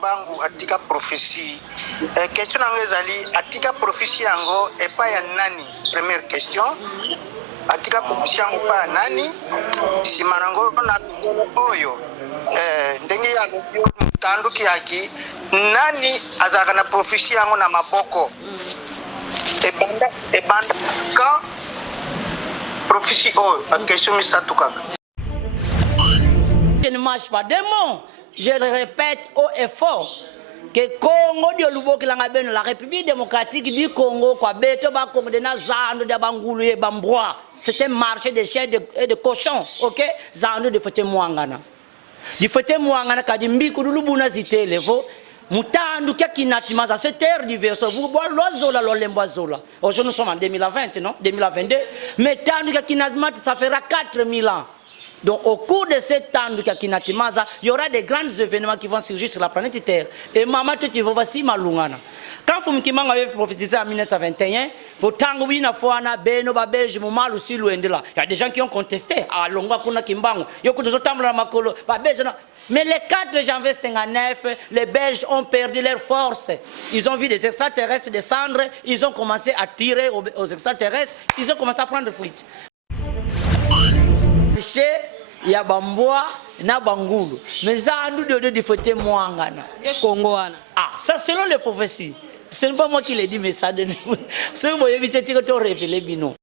Mbangu atika prophétie. Question angezali atika prophétie yango et pas ya nani. Première question. Atika prophétie yango pas ya nani. Si manango na oyo. Ndenge ya tanduki yaki nani azaka na prophétie yango na maboko. Ebanda quand prophétie oyo question misatu kaka. Je ne marche pas des mots. Je le répète haut et fort que Congo de Luboki la République démocratique du Congo quoi beto ba Congo de Nazando de Bangulu et Bambrois. C'est un marché de chiens et de cochons, OK? Zando de Fote Mwangana. Du Fote Mwangana kadimbi kudulubuna zite levo. Mutandu kinatimaza cette terre diverse vous bois lozola lolembozola. Aujourd'hui nous sommes en 2020 non 2022 mais tandu kinazmat ça fera 4000 ans. Donc au cours de cette temps de Kakinatimaza, il y aura des grands événements qui vont surgir sur la planète Terre. Et maman tu vas voici malungana. Quand Fumukimanga avait prophétisé en 1921, faut tanguina foana beno ba belge momal aussi loindela. Il y a des gens qui ont contesté à Longwa kuna Kimbangu. Yoko de Zotamla makolo ba belge. Mais le 4 janvier 59, les Belges ont perdu leur force. Ils ont vu des extraterrestres descendre, ils ont commencé à tirer aux extraterrestres, ils ont commencé à prendre fuite. Il y a Bamboa, na Bangulu. Mais ça, nous devons dire Fote Mwangana. Congo. Ah, ça selon les prophéties. Ce n'est pas moi qui l'ai dit, mais ça donne. Ce que vous éviter de révéler, bino.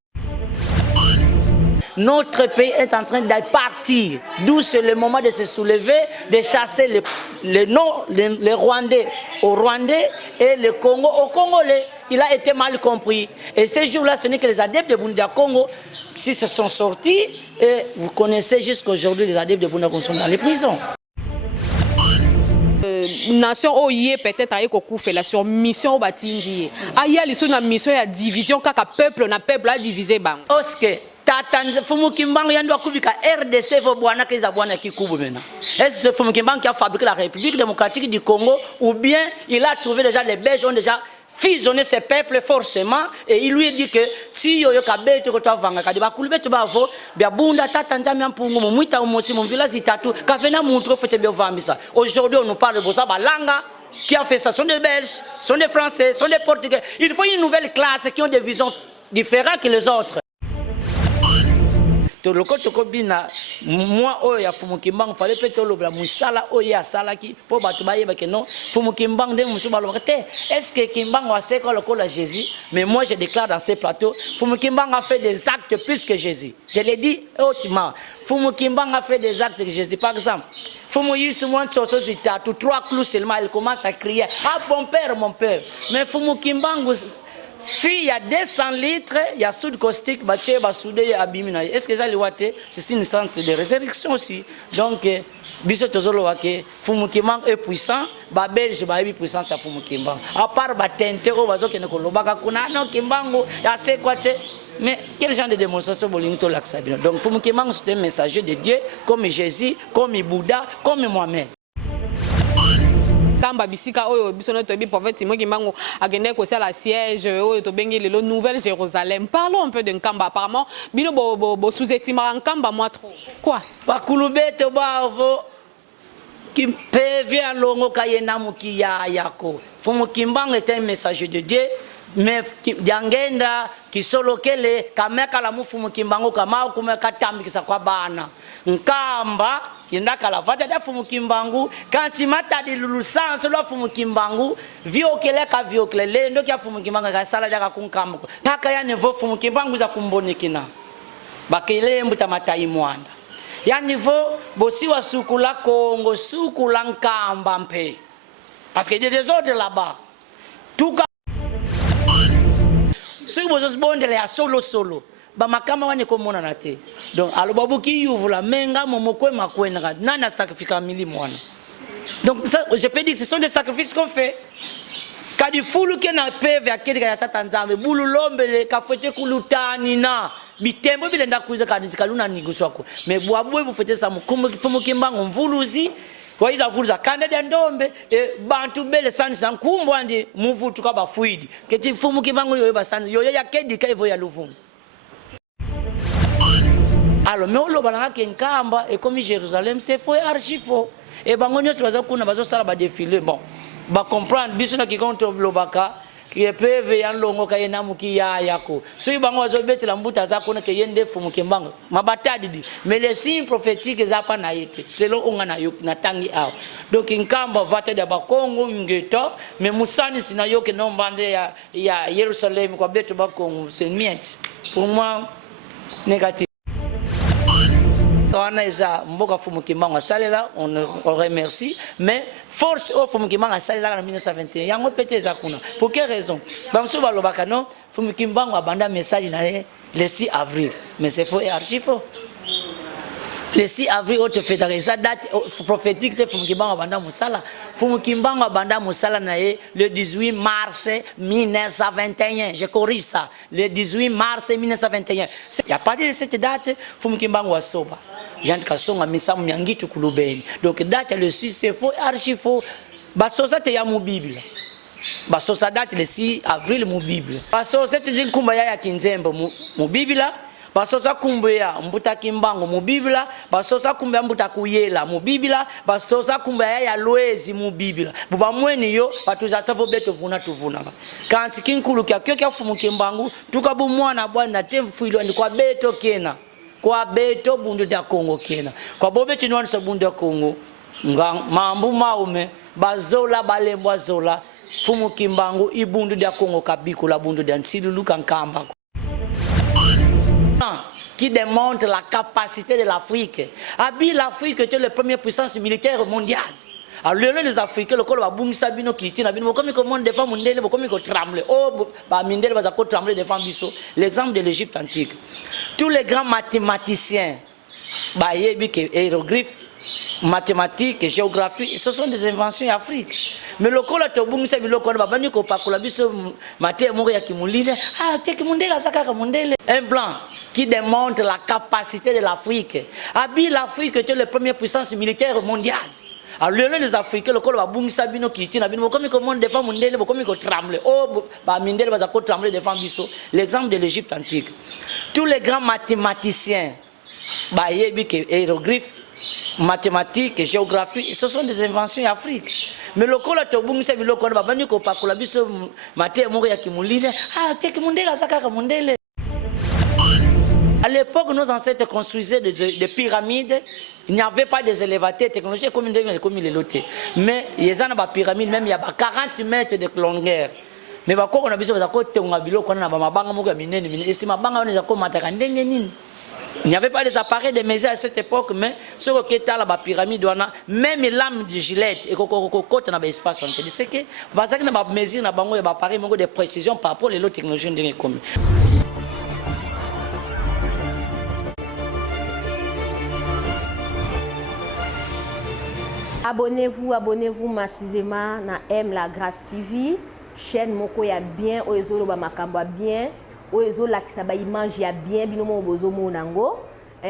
Notre pays est en train de partir. D'où c'est le moment de se soulever, de chasser les Rwandais au Rwandais et le Congo au Congolais. Il a été mal compris. Et ces jours-là, ce n'est que les adeptes de Bunda Congo qui se sont sortis. Et vous connaissez jusqu'à aujourd'hui les adeptes de Bunda Congo sont dans les prisons. Nation oye peut-être aye kokufela sur mission batindi. Aya liso na mission ya division kaka peuple na peuple a diviser bang. Oske Tatanza Fumukimbangu yandwa kubika RDC vo bwana kiza bwana kikubu mena. Est-ce que Fumukimbangu qui a fabriqué la République démocratique du Congo ou bien il a trouvé déjà les Belges ont déjà fusionné ces peuples forcément et il lui dit que si yo kabeto ko twavanga kadi bakulubeto bavo bya bunda tatanza myampungu mu mwita umosi mu village itatu kavena muntu ofete byo vambisa. Aujourd'hui on nous parle de Bosa Balanga qui a fait ça sont des Belges, sont des Français, sont des Portugais. Il faut une nouvelle classe qui ont des visions différentes que les autres. Le côté Kobina, moi, Oya Fumukimbangu, fallait peut-être le Moussala, Oya Salaki, pour Batubaye, non, Fumukimbangu, de Moussoubalorete. Est-ce que Kimbangu a fait le col à Jésus? Mais moi, je déclare dans ces plateaux, Fumukimbangu a fait des actes plus que Jésus. Je l'ai dit hautement. Fumukimbangu a fait des actes que Jésus. Par exemple, Fumuyusumwan Sososita, tout 3 clous seulement, il commence à crier, ah, mon père, mon père. Mais Fumukimbangu. Fille, il y a 200 litres, il y a soude caustique, est-ce que ça c'est une centre de résurrection aussi. Donc, Biso Tozolo Wake, Fumukimbangu est puissant, Belge est puissant, c'est Fumukimbangu. À part Batente, mais quel genre de démonstration Bolingto l'Aksabino? Donc, Fumukimbangu c'est un messager de Dieu, comme Jésus, comme Bouddha, comme Mohamed. Kamba bisika oyo bisono tobi prophète moi Kimbangu agende ko la siège oyo to bengi le Nouvelle Jérusalem. Parlons un peu de Kamba apparemment bino bo sous-estimé Kamba moi trop. Quoi? Bakulubete bavo qui peuvent alongo kayena mukiya yako. Fumukimbangu est un messager de Dieu. Mais Diangenda qui solo kele kameka la Fumukimbangu kama kumeka tambikisa kwa bana Nkamba yendaka la vata da Fumukimbangu quand il mata di lulusan solo Fumukimbangu viokele ka viokele ndo kia Fumukimbangu ka sala jaka kunkamba taka ya niveau Fumukimbangu za kumbonikina bakele mbuta matai mwanda ya niveau bosi wa sukula Congo sukula Nkamba mpe parce qu'il y a des autres là-bas tout si vous avez besoin de solo, bamakama wane komona na te. Donc alobabuki yuvula menga momokwe makwena nana sacrifice mili mwana. Donc ça, je peux dire que ce sont des sacrifices qu'on fait. Kadi fulu ke na peve akedi ka tata nzambe bulu lombele ka fete kulutani na bitembo bilenda kuiza kadi kaluna niguswako. Mais boabwe vous faites ça Fumukimbangu mvuluzi. Kwa hizo vuluza kandida ndombe bantu bele sani sankumbwa ndi muvutu ka bafuidi. Keti Fumukimbangu yoyo basani yoyo yakedi ka evo ya luvumu. Alors, mais on a Nkamba et comme Jérusalem, c'est faux et archi faux. et bango nyonso baza kuna bazosala badefile bon bacomprendre biso na kikonto lobaka qui peuvent y longo kayena muki ya yako so bango bazobetela mbuta za kuna ke yende fumu kimbango mabatadi di mais les signes prophétiques za pa na yete selon onga na yok na tangi aw donc inkamba vate da bakongo ungeto mais musani sina yoke no mbanze ya Yerusalem kwa beto bakongo c'est miette pour moi négatif. On a mboka fumu kimbango salela on remercie mais force au fumu kimbango salela en 1921 yango pété za kuna pour quelle raison bamso balobaka non fumu kimbango abanda message na le 6 avril mais c'est faux et archi faux. Le 6 avril on te fait ça date prophétique de fumu kimbango abanda musala fumu kimbango abanda musala na le 18 mars 1921 je corrige ça le 18 mars 1921 et à partir de cette date fumu kimbango asoba Jean Kasonga misamu miangitu kulubeni donc date le 6 c'est faux archi faux basosa te ya mu bible basosa date le 6 avril mu bible basosa te nkumba ya kinzembo mu bible basosa kumbe ya mbuta kimbango mu bible basosa kumbe mbuta kuyela mu bible basosa kumbe ya loezi mu bible buba mweni yo batuza savo beto vuna tuvuna kanti kinkulu kya kyo fumu kimbango tukabu mwana bwana temfuilo ndikwa beto kena kwa beto bundu da Kongo kena kwa bobe chinwani sa bundu da Kongo nga mambu maume bazola balembwa zola fumu kimbangu ibundu da Kongo kabiko la bundu da nsilulu kankamba qui démontre la capacité de l'Afrique. Abi l'Afrique était la première puissance militaire mondiale. Alors les Africains le col va bungisa bino kitina bino comme comment défendre mondele comme ko tremble oh ba mindele ba ko tremble défendre biso l'exemple de l'Égypte antique tous les grands mathématiciens ba yebi que hiéroglyphes mathématiques géographie ce sont des inventions africaines mais le col to bungisa bilo ko ba bani ko pakula biso maté moko ya kimuline ah teki mondele saka ka mondele un blanc qui démontre la capacité de l'Afrique. Abi l'Afrique était la première puissance militaire mondiale. Alors les Africains le col va bungisa bino kitina bino comme comment défendre mondele comme ko tremble oh ba mindele ba ko tremble défendre biso l'exemple de l'Égypte antique tous les grands mathématiciens ba yebi que hiéroglyphes mathématiques géographie ce sont des inventions africaines mais le col to bungisa bilo ko ba bani ko pakula biso maté moko ya kimuline ah teki mondele saka ka mondele. À l'époque, nos ancêtres construisaient des pyramides. Il n'y avait pas des élévateurs technologiques comme les lotés. Mais il y a des pyramides, même il y a 40 mètres de longueur. Mais on a besoin il n'y avait pas des appareils de mesure à cette époque, mais sur la pyramide, même l'âme du gilet et côté dans l'espace, on te dit que les mesures de précision par rapport aux technologies de l'économie. Abonnez-vous massivement na M La Grâce TV, chaîne moko ya bien, oezo ba makambo bien, oezo lakisa ba image ya bien binomo bozo monango.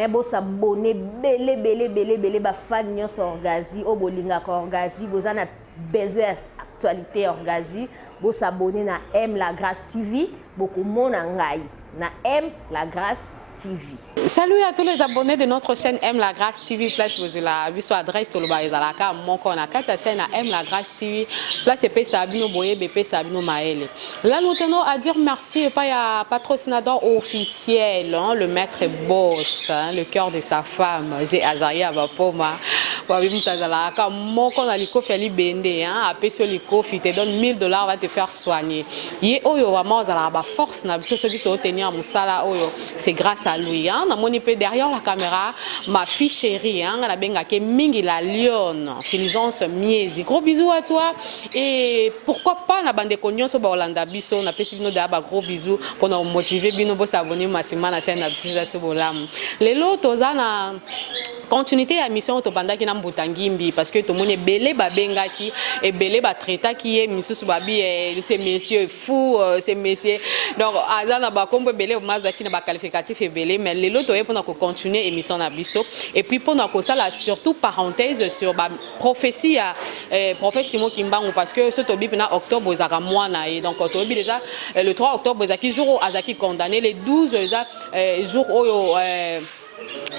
Bo s'abonner belé ba fan nyonso orgazi o bolinga ko orgazi bozana besoin actualité orgazi, bo s'abonner na M La Grâce TV, beaucoup mona ngai na M La Grâce TV. Salut à tous les abonnés de notre chaîne M La Grâce TV. Place vous la viso adresse to loba ezalaka mon kona kata chaîne M La Grâce TV. Place EP Sabino Boye BP Sabino Maëlle. Là nous tenons à dire merci et pas à patrocinador officiel hein, le maître boss hein, le cœur de sa femme c'est Azaria Bapoma. Wa bimu tazalaka mon kona liko feli bende hein apeso liko fi te donne $1000 va te faire soigner. Ye oyo vraiment zala ba force na biso so bito tenir musala oyo c'est grâce à lui hein. Mon IP derrière la caméra, ma fille chérie, hein, la benga qui mingi la lionne, Fulgence Miezi. Gros bisous à toi et pourquoi pas la bande de cognon sur Bolanda Bisso, on a fait sinon d'aba gros bisous pour nous motiver, bien nous s'abonner massivement à la chaîne d'Absisa sur Bolam. Les lots na continuité à mission to banda ki na mbutangimbi parce que tout le monde est belé ba bengaki et belé ba traita qui est misu babi ces messieurs fous ces messieurs donc azana ba kombo belé mazo ki na ba qualificatif et belé mais les lots pour nous continuer émission na biso et puis pour nous ça là surtout parenthèse sur ba prophétie à prophète Simon Kimbangu parce que ce tobi na octobre ezaka mois na et donc tobi déjà le 3 octobre ezaki jour azaki condamné les 12 jours oyo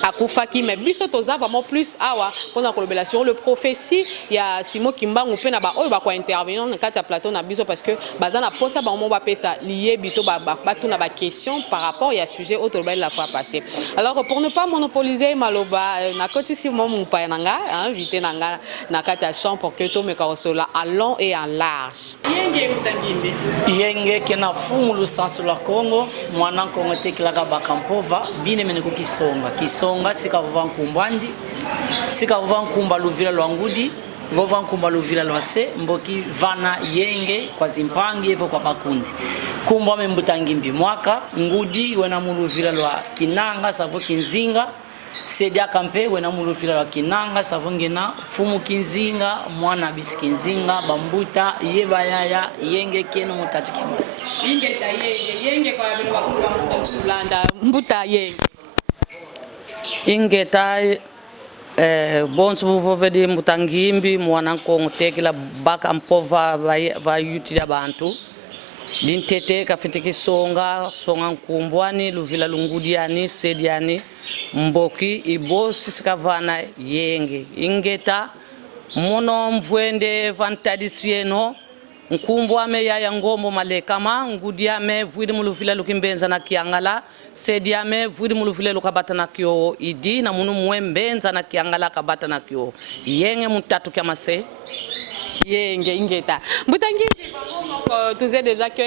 akufaki mais biso toza vraiment plus awa pendant kolobela sur le prophétie ya Simon Kimbangu pe na ba oyo ba ko intervenir na kati ya plateau na biso parce que baza na posa ba mo ba pesa lié bito ba tout na ba question par rapport ya sujet autre ba la fois passée. Alors pour ne pas monopoliser maloba na koti si mo mpa nanga invité nanga na kati ya champ pour que to me karosola à long et en large. Yenge mutangimbi yenge kena fumu lu sansu la Congo mwana Congo tekilaka bakampova bine mene ko kisonga sika vova nkumbandi sika vova nkumba luvila lwa ngudi vova nkumba luvila lwa se mboki vana yenge kwa zimpangi evo kwa bakundi kumba membutangimbi mwaka ngudi wena muluvila lwa kinanga savo kinzinga sedia kampe wena muluvila lwa kinanga savo ngena fumu kinzinga mwana bisi kinzinga bambuta yeba yaya yenge keno mutatu kimasi yenge kwa bino bakula mutulanda mbuta yenge ingeta bonso vovedi mutangimbi mwana Kongo tekila baka mpova va yutida bantu dintete kafitiki songa nkumbwani luvila lungudiani sediani mboki ibosi sikavana yenge ingeta mono mvwende vantadisieno nkumbwame yaya ngombo malekama ngudiame vuidi muluvila lukimbenza na kiangala sediame vuidi muluvila lukabata na kyo idi na munu mwembenza na kiangala kabata na kyo yenge mutatu kya mase Yenge ingeta Mbutangi tu sais déjà que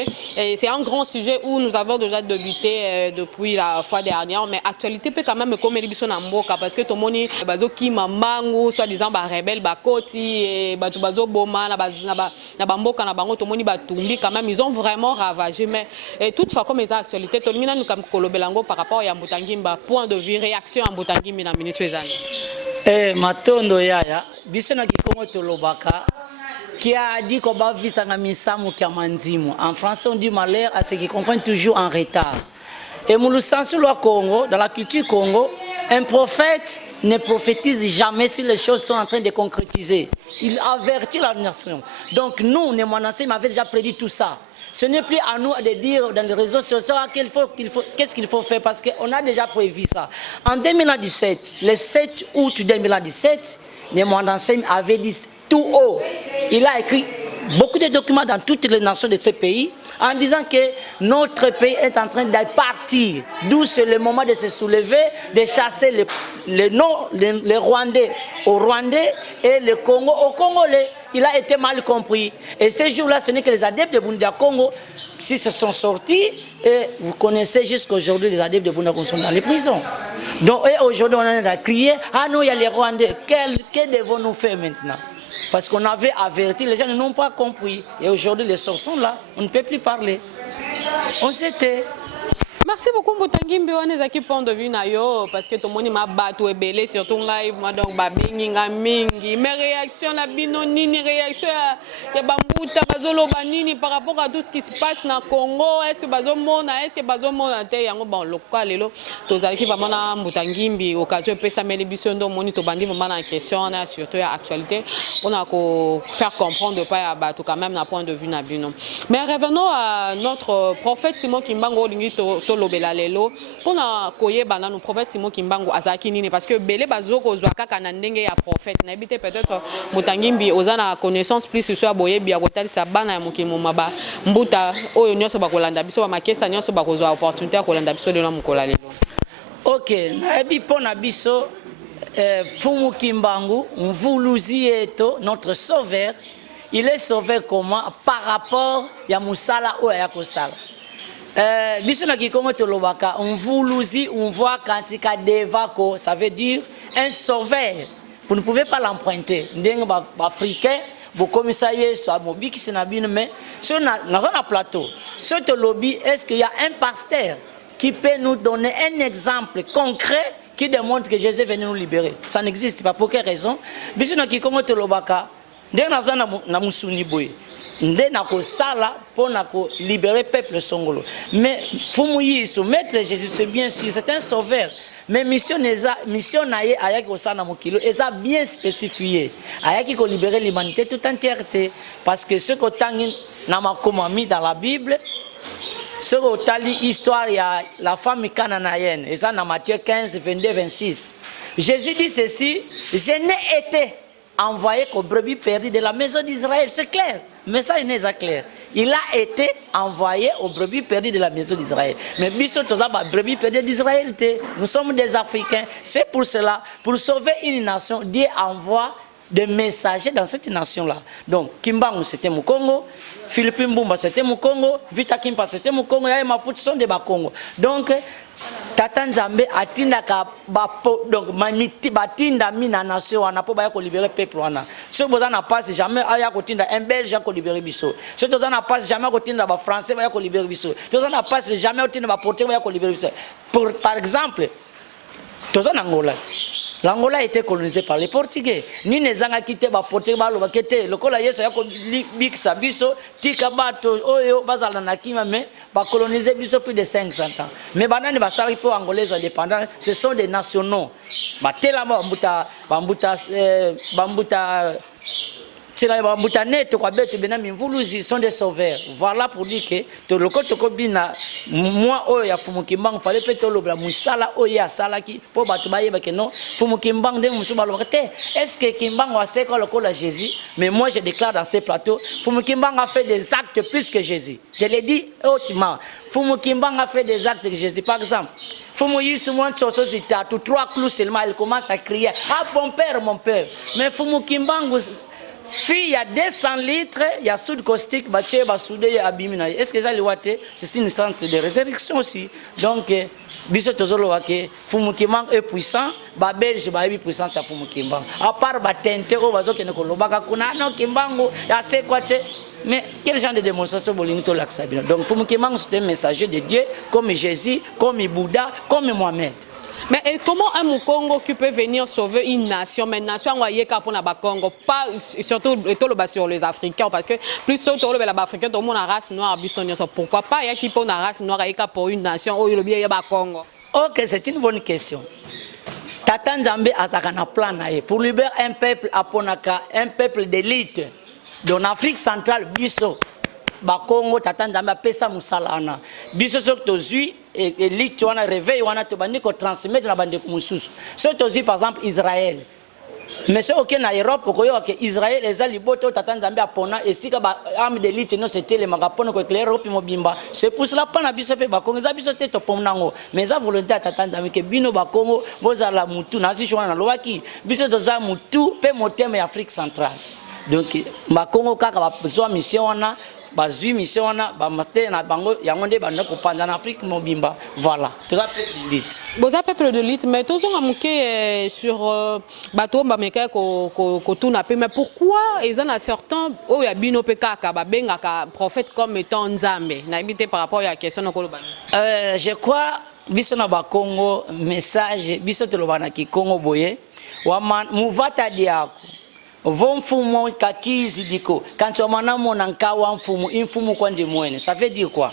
c'est un grand sujet où nous avons déjà débuté depuis la fois dernière mais actualité peut quand même comme édition na mboka parce que tout le monde bazo ki mamangu soit disant ba rebelle ba koti et ba bazo boma na ba mboka na bango tout le monde batumbi quand même ils ont vraiment ravagé mais toutefois comme les actualités tout le monde nous comme kolobelango par rapport à Mbutangi point de vue réaction à Mbutangi na minute ezana matondo yaya biso na kikongo tolobaka qui a dit qu'on va vivre sans misamu qui a mandimu. En français, on dit malheur à ceux qui comprennent toujours en retard. Et nous le sens sur le Congo, dans la culture Congo, un prophète ne prophétise jamais si les choses sont en train de concrétiser. Il avertit la nation. Donc nous, les Manassés, m'avaient déjà prédit tout ça. Ce n'est plus à nous de dire dans les réseaux sociaux qu'est-ce qu'il faut faire parce qu'on a déjà prévu ça. En 2017, le 7 août 2017, les Manassés avaient dit tout haut. Il a écrit beaucoup de documents dans toutes les nations de ce pays en disant que notre pays est en train de partir. D'où c'est le moment de se soulever, de chasser les Rwandais au Rwandais et le Congo au Congolais. Il a été mal compris. Et ces jours-là, ce n'est que les adeptes de Bunda Congo qui se sont sortis. Et vous connaissez jusqu'à aujourd'hui les adeptes de Bunda Congo sont dans les prisons. Donc aujourd'hui, on est à crier, ah non, il y a les Rwandais. Que devons-nous faire maintenant? Parce qu'on avait averti, les gens n'ont pas compris. Et aujourd'hui, les sorts sont là, on ne peut plus parler. On s'était. Merci beaucoup Mbutangimbi on est qui point de vue na yo parce que tout le monde m'a battu et belé surtout ngai moi donc ba benginga mingi mes réactions na bino nini réaction ya bambuta bazolo banini par rapport à tout ce qui se passe na Congo est-ce que bazo mona te yango bon local lelo tozali ki vraiment na Mbutangimbi occasion pesa meli biso ndo moni to bandi vraiment na question na surtout ya actualité on a ko faire comprendre pas ya battu quand même na point de vue na bino mais revenons à notre prophète Simon Kimbangu lingi to lobela lelo pona koyeba na no prophète Simon Kimbangu azaki nini parce que belé bazoko zwa kaka na ndenge ya prophète na ebite peut-être Mutangimbi ozana connaissance plus sur boyebi ya kotalisa bana ya mokimo maba mbuta oyo nyonso bakolanda biso ba makesa nyonso bakozwa opportunité ya kolanda biso lelo mukola lelo. OK na ebi pona biso Fumu Kimbangu mvuluzi eto notre sauveur il est sauvé comment par rapport ya musala oyo ya kosala. Biso na kikongo tolobaka mvuluzi unvoa kantika devako ça veut dire un sauveur vous ne pouvez pas l'emprunter ndenge ba africain bo komisa yeso amobiki sinabino mais sur na plateau sur te lobby est-ce qu'il y a un pasteur qui peut nous donner un exemple concret qui démontre que Jésus est venu nous libérer? Ça n'existe pas. Pour quelle raison? Biso na kikongo tolobaka ndenge nazana na musuni boye nde nako sala pour nako libérer peuple songolo mais fumu yiso maître Jésus c'est bien sûr c'est un sauveur mais mission naye ayaki osana mokilo eza bien spécifié ayaki ko libérer l'humanité toute entièreté parce que ce qu'autant na makomami dans la Bible Ce que l'histoire, il y a la femme cananéenne, et ça dans Matthieu 15, 22, 26. Jésus dit ceci, je n'ai été envoyé qu'aux brebis perdues de la maison d'Israël. C'est clair, le message n'est pas clair. Il a été envoyé aux brebis perdues de la maison d'Israël. Mais brebis perdues d'Israël, nous sommes des Africains. C'est pour cela, pour sauver une nation, Dieu envoie des messagers dans cette nation-là. Donc, Kimbangu, c'était mon Congo. Philippe Mbumba, c'était mon Congo. Vita Kimpa, c'était mon Congo. Yaya Mafuti sont des Congo. Donc, Tata Nzambe atinda ka donc batinda mina nation wana po ba ko libérer peuple wana. Ce boza na passe jamais aya ko tinda un belge ko libérer biso. Ce boza na passe jamais ko tinda ba français ba ko libérer biso. Ce boza na passe jamais ko tinda ba portugais ba ko libérer biso. Par exemple, Toza Angola. L'Angola a été colonisée par les Portugais. Ni ne zanga quitté ba Portugais ba lo bakete. Lokola yeso yako biksa biso tika bato oyo bazala na kima mais ba coloniser biso plus de 500 ans. Mais banane ba sari po angolais indépendants, ce sont des nationaux. Ba tela bambuta c'est la Bamboutanet, ils sont des sauveurs. Voilà pour dire que le côté Kobina, moi, il Fumukimbang, fallait peut-être le Moussala, Oya, Salaki, pour Batubaye, non, Fumukimbang, de Moussoubalorete. Est-ce que Kimbang a fait le Jésus? Mais moi, je déclare dans ces plateaux, Fumukimbang a fait des actes plus que Jésus. Je l'ai dit hautement. Fumukimbang a fait des actes que Jésus. Par exemple, Fumu souvent Sososita, tout 3 clous seulement, il commence à crier, ah, mon père, mon père. Mais Fumukimbang, il y a 200 litres, il y a soude caustique, est-ce que ça c'est une centre de résurrection aussi. Donc, biso tozolo wake Fumukimbang est puissant, ba belge ba puissant sa Fumukimbang. À part ba tente o bazo kene ko lobaka kuna no Kimbangu ya se kwate. Mais quel genre de démonstration bolingo l'aksabino. Donc Fumukimbang c'est un messager de Dieu comme Jésus, comme Bouddha, comme Mohamed. Mais comment un Mukongo qui peut venir sauver une nation, mais une nation envoyée pour la Congo, pas surtout sur les Africains, parce que plus surtout les Africains, tout le monde a race noire, pourquoi pas il y a qui pour la race noire pour une nation où il y a le Congo? Ok, c'est une bonne question. Tata Nzambe a un plan pour libérer un peuple aponaka, un peuple d'élite. Dans l'Afrique centrale, biso, Bakongo, Tata Nzambe a pesa musalana. Biso sok tozui élite wana réveil wana to bandi ko transmettre na bande kumususu. So tozui par exemple Israël. Mais ce aucun en Europe koyo que Israël les aliboto Tata Nzambe apona et sika ba arme d'élite non c'était les magapono ko éclairer opi mobimba. C'est pour cela pas na biso pe Bakongo za biso te to pomnango. Mais za volonté Tata Nzambe ke bino Bakongo bozala mutu na si chwana na lobaki biso toza mutu pe motema ya Afrique centrale. Donc Bakongo kaka ba besoin mission wana bazui mission wana ba matin na bango yangonde banda ko panda na Afrique mobimba. Voilà, tout ça peuple d'élite. Boza peuple d'élite mais tous ont amuké sur bateau ba meka ko tuna pe mais pourquoi ils en a certains o ya bino pe kaka ba benga ka prophète comme étant Nzambe na habité par rapport à la question na koloba. Je crois biso na ba Congo message biso to lobana ki Congo boye wa muvata diako Vomfumo kakizi diko. Quand tu as un mfumo kwa ndimwene. Ça veut dire quoi?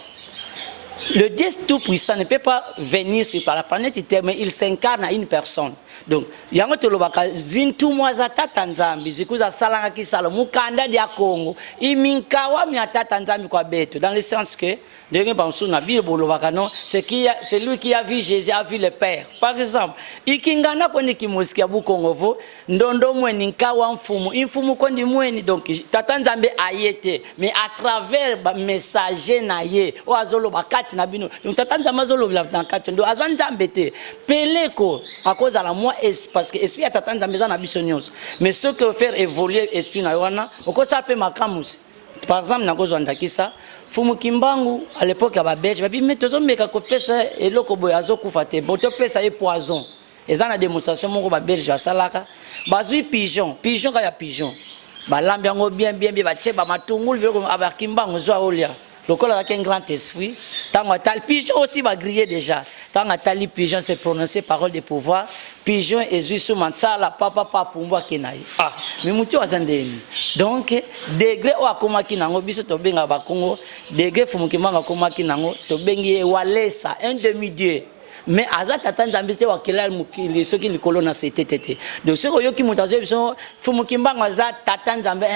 Le Dieu tout-puissant ne peut pas venir sur la planète Terre, mais il s'incarne à une personne. Donc, yango tolobaka zintu mwaza tata Nzambi zikuza salanga kisala mukanda dia Congo iminkawa mi tata Nzambi kwa beto dans le sens que de na Bible bolobaka non c'est lui qui a vu Jésus a vu le Père. Par exemple, ikingana kweni kimusiki abu Congo ndondo mweni nkawa mfumu kondi mweni donc tata Nzambi ayete mais à travers ba messager na ye o azolo bakati na bino donc tata Nzambi azolo la kati ndo azanzambe te peleko à cause à la moi parce que esprit Tata Nzambe za na biso nyonso mais ce que faire évoluer esprit na wana okosa pe makamusi par exemple na kozwa ndakisa Fumukimbangu à l'époque ya ba belge ba bi metozo meka ko pesa eloko boy azokufa te boto pesa e poison eza na démonstration moko ba belge basalaka bazui pigeon ka ya pigeon ba lambi yango bien ba tcheba matungulu biko abakimbangu zo olia lokola avec un grand esprit tant atal pigeon aussi va griller déjà tant atali pigeon c'est prononcer parole de pouvoir pigeon ezui sous mantala papa pumba kenayi ah mais mutu azandeni donc degré o akomaki nango biso to benga ba Congo degré Fumukimanga akomaki nango to bengi walesa un demi-dieu mais aza Tata Nzambe te wakela mukili soki likolo na setetete donc ce ko yoki mutazo biso Fumukimanga aza Tata Nzambe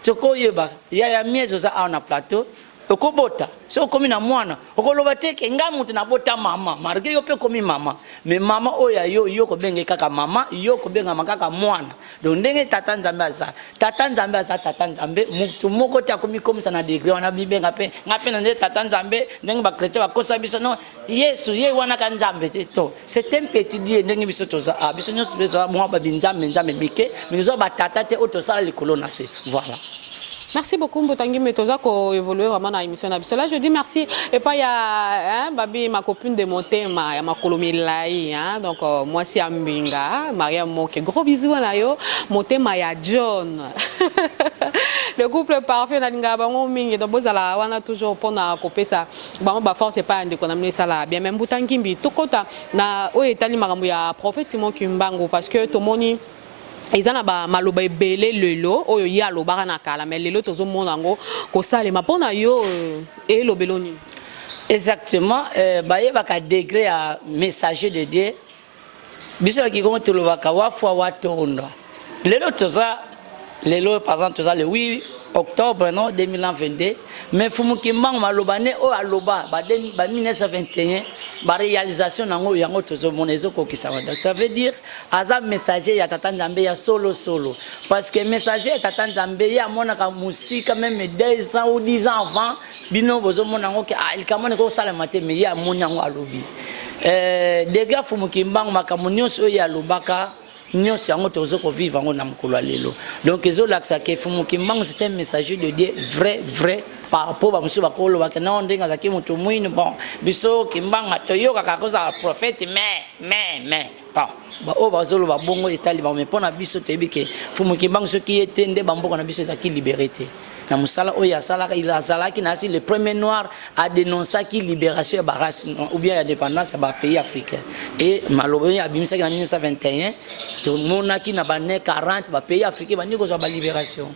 toko yeba ya miezo za na plateau okobota so komi na mwana okoloba te ke nga mutu na bota mama marge yo pe komi mama mais mama oya yo ko benge kaka mama yo ko benga makaka mwana donc ndenge tata nzambe aza tata nzambe mutu moko ta komi komisa na degré wana bibenga pe ngape na nde tata nzambe ndenge ba chrétien ba kosa biso non yesu ye wana ka nzambe to c'est un petit dieu ndenge biso toza biso nyos biso mwa ba nzambe bike mais zo ba tata te oto sala likolo na se voilà. Merci beaucoup, Mbotangi Metoza, qui évolue vraiment dans l'émission. Là, je dis merci. Et puis, il y a Babi, ma copine de mon thème, il y a ma Kolomilai. Donc, moi, c'est Ambinga, Maria Moke. Gros bisous à Nayo. Mon thème, il y a John. Le couple parfait, on a toujours pour couper ça. Bon, force, c'est pas un déconamné ça là. Bien, même Mbotangi Mbi, tout compte, na Oetali Maramouya, prophète Simon Kimbango, parce que tout le monde. Ils ont maloba ebele lelo oyo ya lobaka na kala mais lelo tozo monango ko salema pona yo e lobeloni exactement baye baka degré à messager de Dieu biso ki ko to lobaka wa fwa wa tonda lelo toza lelo par exemple toza le 8 octobre non 2022 mais fumu kimbango maloba ne o aloba ba 1921 ba réalisation nango yango tozo monezo ko kisama donc ça veut dire aza messager ya tata nzambe ya solo parce que messager ya tata nzambe ya mona ka musika même 2 ans ou 10 ans avant bino bozo mona ngo ke il kamone ko sala maté mais ya monyango alobi dega fumu kimbango makamunyoso ya lobaka nyos yango tozo ko vivre ngo na mukolo lelo donc ezo laksa ke fumu kimbango c'est un messager de Dieu vrai par rapport à monsieur bakolo bakena ndinga za kimutu mwini bon biso kimbanga toyoka kakoza prophète mais bon ba o bazolo ba bongo etali ba me pona biso tebike fumu kimbango soki etende bamboko na biso za ki liberté na musala oya sala il a zalaki na si le premier noir a dénoncé qui libération ba race ou bien indépendance ba pays africain et malobi abimisa na 1921 tout le monde qui na ba 40 ba pays africain ba niko za ba libération.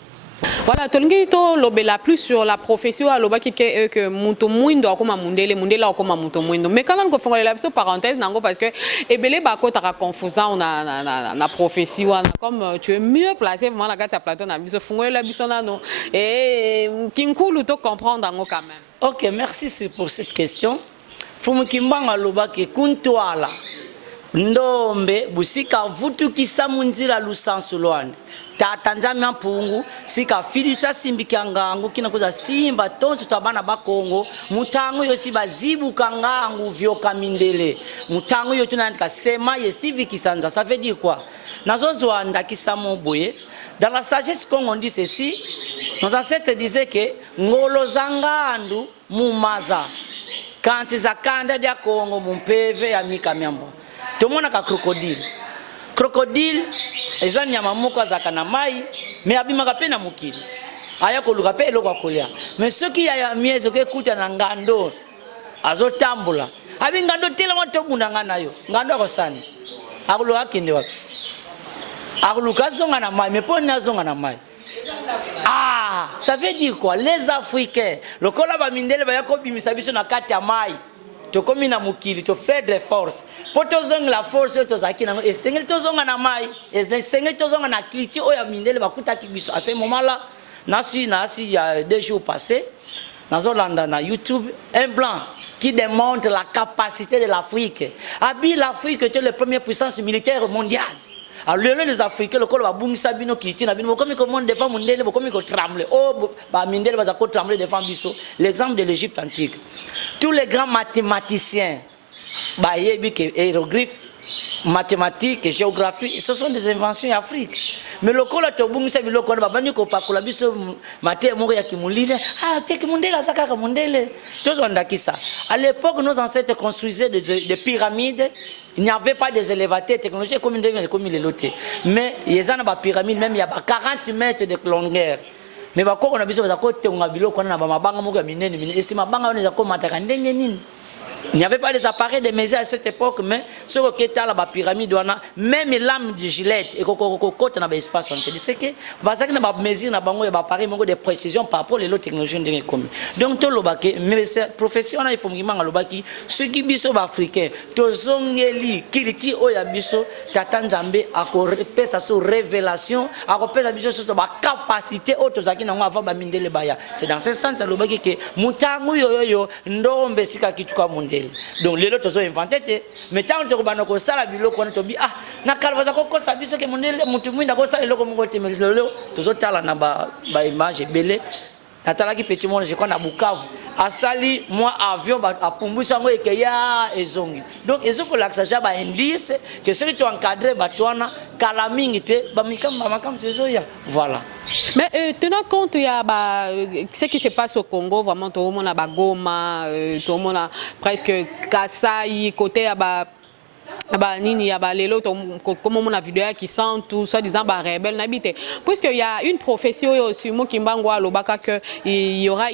Voilà, tolingi to lobela plus sur la profession aloba ki que muto mwindo akoma mundele akoma muto mwindo. Mais quand on confond la petite parenthèse nango parce que ebele ba ko ta confusant na profession comme tu es mieux placé vraiment la gata plateau na biso fungola la biso na no et kinkulu to comprendre nango quand même. OK, merci pour cette question. Fumu kimbanga aloba ke kuntwala ndombe busika vutu kisamunzira lusansu lwande tata nzambe mpungu sika filisa simbikangangu kina kuza simba tonso tabana bakongo mutango yosi bazibu kangangu vyoka mindele mutango yo tunandika sema yesivi kisanza ça veut dire quoi nazozo andakisa moboye dans la sagesse qu'on dit ceci nos ancêtres disaient que ngolo zangandu mumaza quand zakanda dia kongo mumpeve ya mikamyambo tomona ka crocodile eza nyama moko azaka na mai mais abimaka pe na mokili aya koluka pe eloko akolia mais soki ya miezo ke kuta na ngando azotambola abi ngando tela moto bundanga nayo ngando akosani akoluka kende wapi akoluka zonga na mai mais pona zonga na mai ça veut dire quoi les Africains lokola ba mindele ba yakobimisa biso na kati ya mai to komi na mukili to perdre force poto zonga la force to zaki na esengeli to zonga na mai esengeli to zonga na culture oya mindele bakuta kibiso à ce moment là nasi il y a 2 jours passés nazolanda na YouTube un blanc qui démontre la capacité de l'Afrique abi l'Afrique était la première puissance militaire mondiale. Alors les Africains, le col va bungisa bino kiti na bino comme comment défendre mondele comme ko tremble oh ba mindele va ko tremble devant biso l'exemple de l'Égypte antique tous les grands mathématiciens ba yebi que hiéroglyphes mathématiques géographie ce sont des inventions africaines mais le col to bungisa bilo ko ba bani ko pakula biso maté moko ya kimulile teki mondele saka ka mondele tozo ndakisa à l'époque nos ancêtres construisaient des pyramides. Il n'y avait pas des élévateurs technologiques comme les lotés. Mais il y a des pyramides, même il y a 40 mètres de longueur. Mais on a besoin de côté, on a besoin de mabanga moga minene et si mabanga on est comme mataka ndenge nini. Il n'y avait pas des appareils de mesure à cette époque, mais ce qui était à la pyramide, même les lames de gilet et côté dans l'espace, on te dit que parce que na mesure na bango ya appareil mongo de précision par rapport aux technologies de comme. Donc tout le baki, mais c'est professionnel il faut mimanga le baki, ceux qui biso africain, tozongeli kiliti oya biso tata nzambe akopesa so révélation, akopesa biso so ba capacité autozaki na ngwa va mindele baya. C'est dans ce sens le baki que mutangu yo ndombe sika kituka monde. Donc les autres ont inventé mais tant que bana ko sala biloko na tobi ah na kalvaza ko ko sabiso ke mondele mutu mwinda ko sala loko mongote mais lelo tozo tala na ba image belé natala ki petit monde je crois na Bukavu asali moi avion ba apumbusha ngo eke ya ezongi donc ezoko laksa ba indice que ceux qui sont encadré batwana kala mingi te ba makam sezoya voilà. Mais tenant compte, il y a ce qui se passe au Congo, vraiment tout le monde a Goma, tout le monde a presque Kasaï, côté nini ya balelo comme on a vidéo qui sent tout ça disant rebelle n'habite puisqu'il y a une prophétie aussi moi qui mbangwa lobaka que il y aura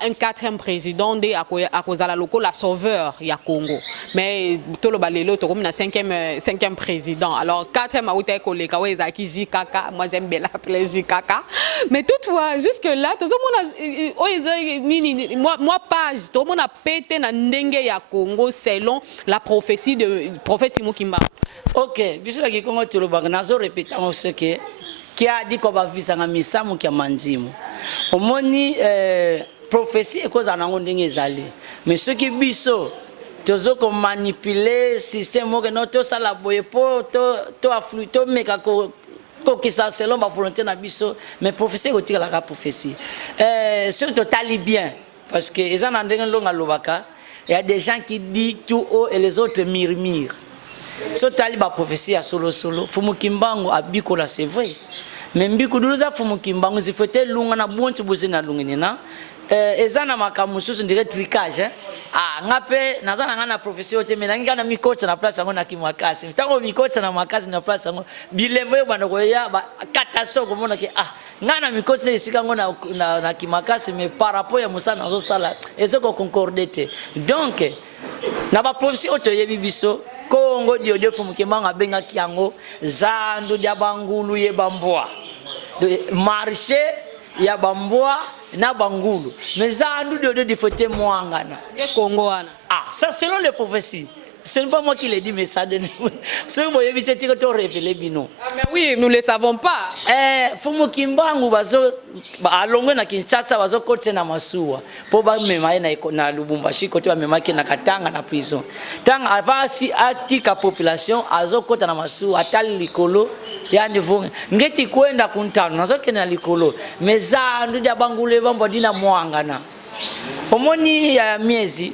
un quatrième président de akozala loko la sauveur ya Congo mais tout le balelo to comme na cinquième président alors quatrième a outé koleka weza ki jikaka moi j'aime bien l'appeler jikaka mais toutefois jusque là tout le monde moi page tout le monde a pété na ndenge ya Congo selon la prophétie de prophète Mukimba. Ok, bisous qui comment tu le bagues, nazo répéter ce qui a dit qu'on va vivre en misa mukia mandimu. Au moni prophétie et cause en angonding ezali. Mais ce qui biso tozo ko manipuler système mo que notre sala boyepo to affluito meka ko qui ça selon ma volonté na biso mais prophétie ko tira la prophétie. Sur total bien parce que ils en andeng longa lobaka. Il y a des gens qui disent tout haut et les autres murmurent. Ce taliba prophétie à solo. Fumukimbango à Bikola, c'est vrai. Mais Bikoulouza Fumukimbango, il faut que l'on bon tu bouger na l'unina. Et ça n'a pas comme on dirait tricage. Ah, ngape, nazana ngana prophétie au thème, n'anga na mikote na place ngona kimwakasi. Tango mikote na makasi na place ngo. Bilemwe bana koya ba kataso ko mona ke ah. Ngana mikote isika ngona na kimakasi mais par rapport ya musana zo sala ezoko concordete. Donc na ba prophétie auto yebi biso Kongo dio fumukimanga benga kiango zandu dia bangulu ye bamboa. Marché ya bamboa na bangulu mais zandu de foté moangana Congo ana ah ça selon les prophéties ce n'est pas moi qui l'ai dit mais ça donne ce que vous éviter que tu révéler bino mais oui nous le savons pas Fumukimbangu bazo alongo na Kinshasa bazo kote na masuwa po ba mema na Lubumbashi kote ba mema ke na Katanga na prison tanga avasi atika population azo kota na masuwa atali likolo yani vunga ngeti kwenda kuntano nazo kena likolo mezandu dia bangule bambo dina mwangana omoni ya miezi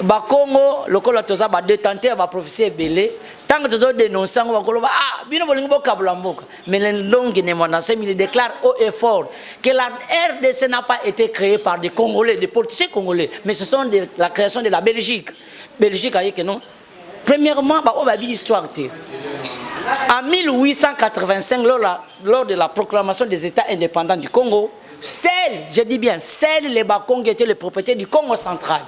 Bakongo lokola toza ba détenteur ba prophétie belé tant que tozo dénoncer ngo bakolo ba ah bino bolingo bokabula mboka mais le longue ne menace il déclare haut et fort que la RDC n'a pas été créée par des Congolais des politiciens congolais mais ce sont la création de la Belgique aille que non premièrement ba o ba bi histoire té en 1885 lors de la proclamation des États indépendants du Congo je dis bien les Bakongo étaient les propriétaires du Congo central.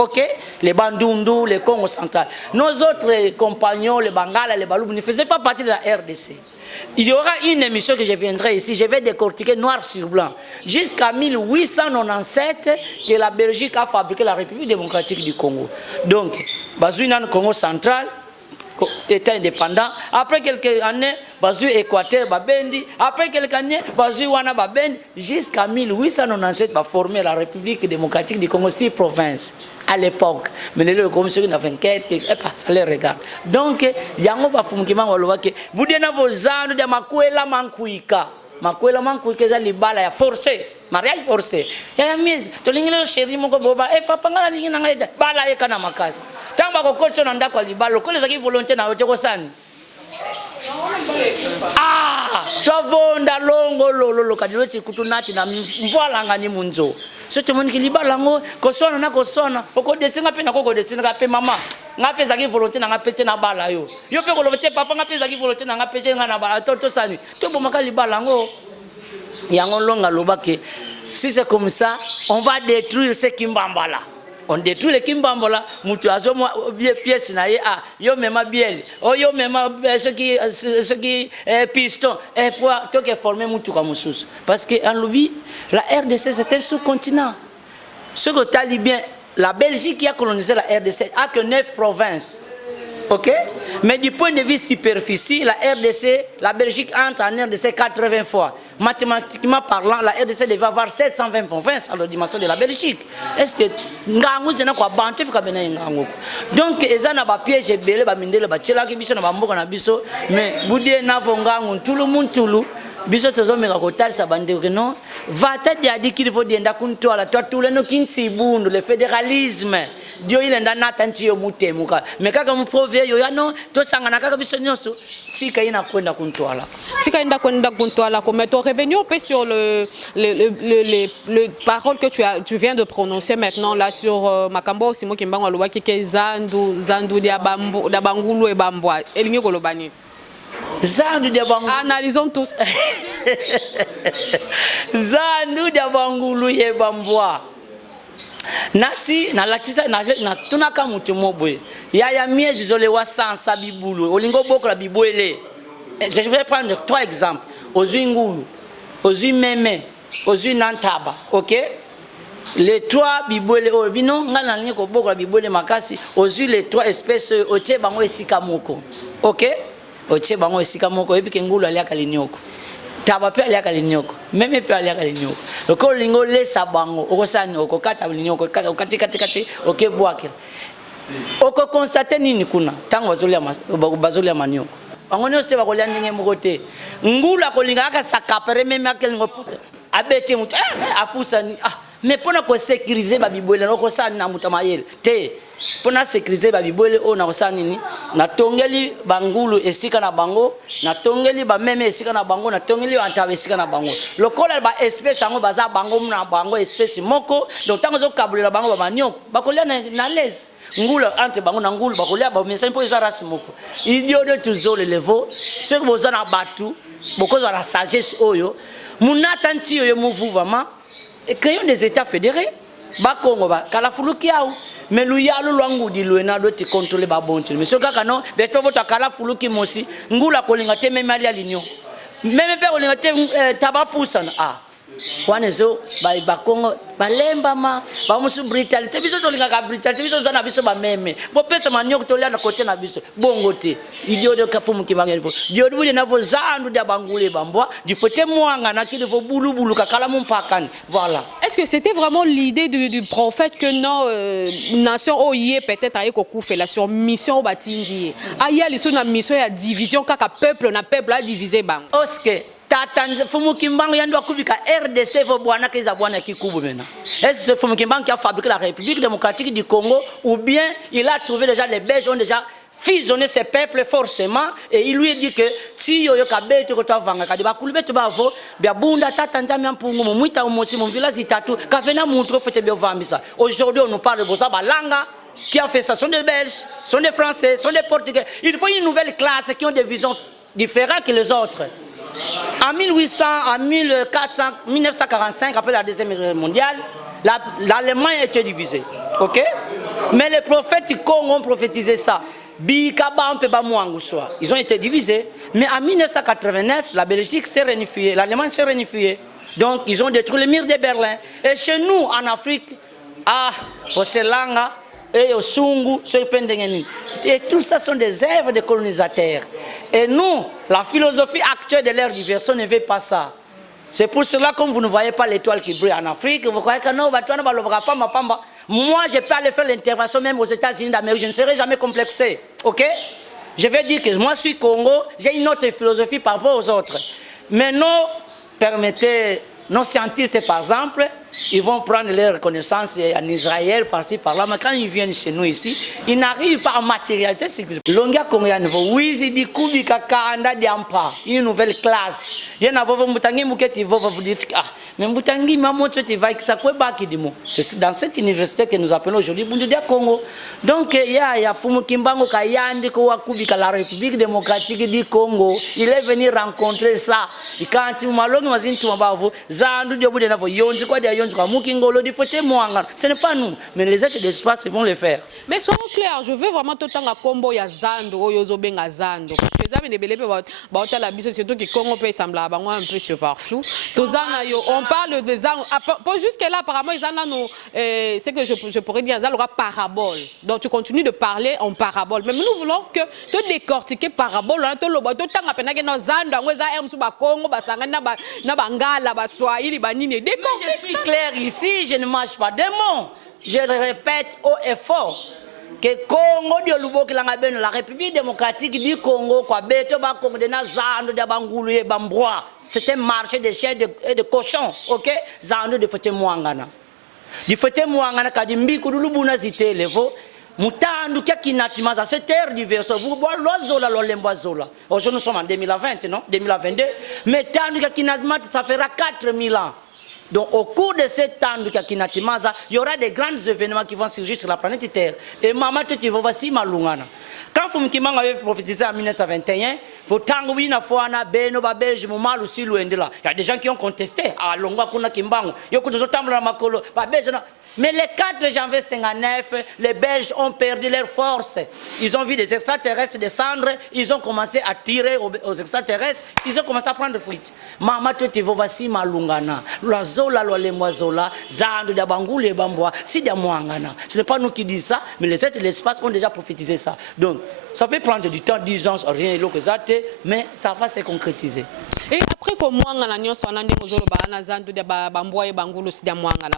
Ok, les Bandundu, les Congo central. Nos autres compagnons, les Bangala, les Baloubs, ne faisaient pas partie de la RDC. Il y aura une émission que je viendrai ici, je vais décortiquer noir sur blanc. Jusqu'à 1897, que la Belgique a fabriqué la République démocratique du Congo. Donc, Bazouinan, Congo central, État indépendant. Après quelques années, Bazou Équateur, Babendi. Après quelques années, Bazou Wana Babendi. Jusqu'à 1897, va former la République démocratique du Congo, 6 provinces à l'époque. Mais le commission qui n'a fait enquête, ça les regarde. Donc, Yango va fumukima walobake. Vous dites na vos anos de makuela mankuika. Makuela mankuika za libala ya forcé. Mariage forcé. Ya mise, to lingile chéri moko boba e papa ngala lingi na ngaida bala eka na makasi. Tamba ko koso na ndako libalo ko lezaki volonté na ote ko sani. Ah, chavonda longo lolo kadilo tikutunati na mvola ngani munzo. So to moni libala ngo ko sona na ko sona. Oko desinga pe na ko desinga ka pe mama. Ngape zaki volonté na ngapete na bala yo. Yo pe ko lovete papa ngape zaki volonté na ngapete ngana bala to sani. To bomaka libala ngo. Yangon longa lobake. Si c'est comme ça, on va détruire ce Kimbambala. on détruit les Kimbambola, mutu azomo pièce na ye a yo mema biel o yo mema ce qui piston et pour toi qui former mutu comme sous parce que en Lubie la RDC c'était un sous-continent. Ce que talibien la Belgique qui a colonisé la RDC a que 9 provinces. OK? Mais du point de vue superficie, la RDC, la Belgique entre en RDC 80 fois. Mathématiquement parlant, la RDC devait avoir 720 provinces à la dimension de la Belgique. Est-ce que Ngangu c'est quoi bantu fika bena Ngangu? Donc ezana ba piège belé ba mindele ba tchela ki biso na ba mboka na biso mais boudie na vongangu tout le monde tout biso tozomeka kotalisa bandeko que non vatadi a dit qu'il faut dienda kuntoala toi tout le no kinti bundu le fédéralisme dio ile ndana tanti yo mutemuka mais kaka mprove yo ya non to sangana kaka biso nyonso tika ina kwenda kuntoala mais ton revenons sur le parole que tu viens de prononcer maintenant là sur Makambo Simo Kimbango alobaki ke zandu dia bangulu e bambwa elingi kolobani Zandu dia bangulu. Analysons tous. Zandu dia bangulu ye bambwa. Nasi na latita na tunaka mutu mobwe. Ya miezi zole wa sansa bibulu. Olingo boko la bibwele. Je vais prendre 3 exemples. Ozui ngulu, ozui meme, ozui nantaba. OK? Les 3 bibwele obino ngana lingi ko boko la bibwele makasi. Ozui les 3 espèces otie bango esika moko. OK? Oche bango esika moko epi ngulu aliaka linyoko taba pe aliaka linyoko meme pe aliaka linyoko loko lingo lesa bango okosani okokata linyoko kati okebwake oko constater nini kuna tango bazolia manioko bango nyose bakolia ndenge moko te ngulu akolinga aka sakapere meme akelingo puta abete mutu apusa ni mais pour nous sécuriser ba bibwele noko sa na mutamayele te pour nous sécuriser ba bibwele o na kosani ni na tongeli bangulu esika na bango na tongeli ba meme esika na bango na tongeli antabe esika na bango lokola ba espèce ango baza bango na bango espèce moko donc tango zo kabulela bango ba manioko bakolia na l'aise ngula entre bango na ngulu bakolia ba message pour za race moko idio de toujours le levo ce que boza na batu boko za la sagesse oyo munata nti oyo mouvement et créons des états fédérés bakongo ba kala fuluki au mais luyalo lwangu di luena do ti contrôler ba bonti mais so kaka non beto bota kala fuluki mosi ngula kolinga te même ali alinyo même pe kolinga te taba pusana wanezo bakongo balemba ma ba musu brutalité biso to linga ka brutalité biso zana biso ba meme bo pesa manyo to lia na côté na biso bongo te idio de kafumu kimangeli fo dio de na vo zandu de bangule bambwa du côté mwanga na kile fo bulu kakala mpakani voilà. Est-ce que c'était vraiment l'idée du prophète que non nation oye peut-être aye kokufe la sur mission batindi aya liso na mission ya division kaka peuple na peuple a diviser bang oske Tatanze Fumu Kimbangu yando kubika RDC vo bwana kiza bwana kikubu mena. Est-ce que Fumu Kimbangu qui a fabriqué la République démocratique du Congo ou bien il a trouvé déjà les Belges ont déjà fusionné ces peuples forcément et il lui dit que si yo kabete ko tavanga kadi bakulibete bavo bya bunda tatanza myampungu muita umosi mu village itatu kafena muntu fete byo vambisa. Aujourd'hui on nous parle de Boza Balanga qui a fait ça, sont des Belges, sont des Français, sont des Portugais. Il faut une nouvelle classe qui ont des visions différentes que les autres. En 1800, en 1945, après la Deuxième Guerre mondiale, l'Allemagne a été divisée. OK? Mais les prophètes Congo ont prophétisé ça. Ils ont été divisés. Mais en 1989, la Belgique s'est réunifiée, l'Allemagne s'est réunifiée. Donc, ils ont détruit le mur de Berlin. Et chez nous, en Afrique, au Selanga, et au Sungu, et tout ça sont des œuvres de colonisateurs. Et nous, la philosophie actuelle de leur diversion ne veut pas ça. C'est pour cela que vous ne voyez pas l'étoile qui brille en Afrique, vous croyez que non, moi je peux aller faire l'intervention même aux États-Unis d'Amérique, je ne serai jamais complexé. Ok? Je vais dire que moi je suis Congo, j'ai une autre philosophie par rapport aux autres. Mais non, permettez, nos scientifiques par exemple, ils vont prendre leur reconnaissance en Israël, par-ci, par-là, mais quand ils viennent chez nous ici, ils n'arrivent pas à matérialiser ce qu'ils veulent. Longa Congolais, oui, dit Kubika Kanda Diampa, une nouvelle classe. Il y en a Mutangi Muketi, vous dites, mais Mutangi Mamot, tu vas que ça quoi Bakidimo. C'est dans cette université que nous appelons aujourd'hui Bundudia Congo. Donc, il y a Fumu Kimbango Kayandi Kubika, la République démocratique du Congo. Il est venu rencontrer ça. Et quand il m'a dit, Zandu Diobu de Navo, Yonzi, quoi, Ce n'est pas nous, mais les êtres d'espace vont le faire. Mais soyons clairs, je veux vraiment tout le temps à combo ya zando, yozobenga zando. Parce que ça, la biso, surtout que Congo peut sembler un peu superflu. On parle de zando. Jusque-là, apparemment, c'est que je pourrais dire, ça aura parabole. Donc tu continues de parler en parabole. Mais nous voulons que tu décortiques parabole. Tout le temps, je suis clair ici, je ne marche pas des mots. Je le répète haut et fort que Congo la République démocratique du Congo c'est un marché de chair et de cochons, ok? Zando de fete muangana. Di fete muangana kadimbi kudulubuna zitelevo. Mutandu kia kinatimaza cette terre diverse. Vous boire l'oizola l'olemboizola. Aujourd'hui nous sommes en 2020, non? 2022. Mais tandu kia kinazmat ça fera 4000 ans. Donc au cours de cette temps de Kakinatimaza, il y aura des grands événements qui vont surgir sur la planète Terre. Et maman, tu vas voir si malungana. Quand Fumkimang avait prophétisé en 1921, il y a des gens qui ont contesté. Mais le 4 janvier 1959, les Belges ont perdu leur force. Ils ont vu des extraterrestres descendre, ils ont commencé à tirer aux extraterrestres, ils ont commencé à prendre fuite. Maman, tu vas voir si malungana. Zola zola, zando da bangule bamboa, si da muangana. Ce n'est pas nous qui disons ça, mais les êtres de l'espace ont déjà prophétisé ça. Donc, ça peut prendre du temps, 10 ans, rien et l'autre, mais ça va se concrétiser. Et après que muangana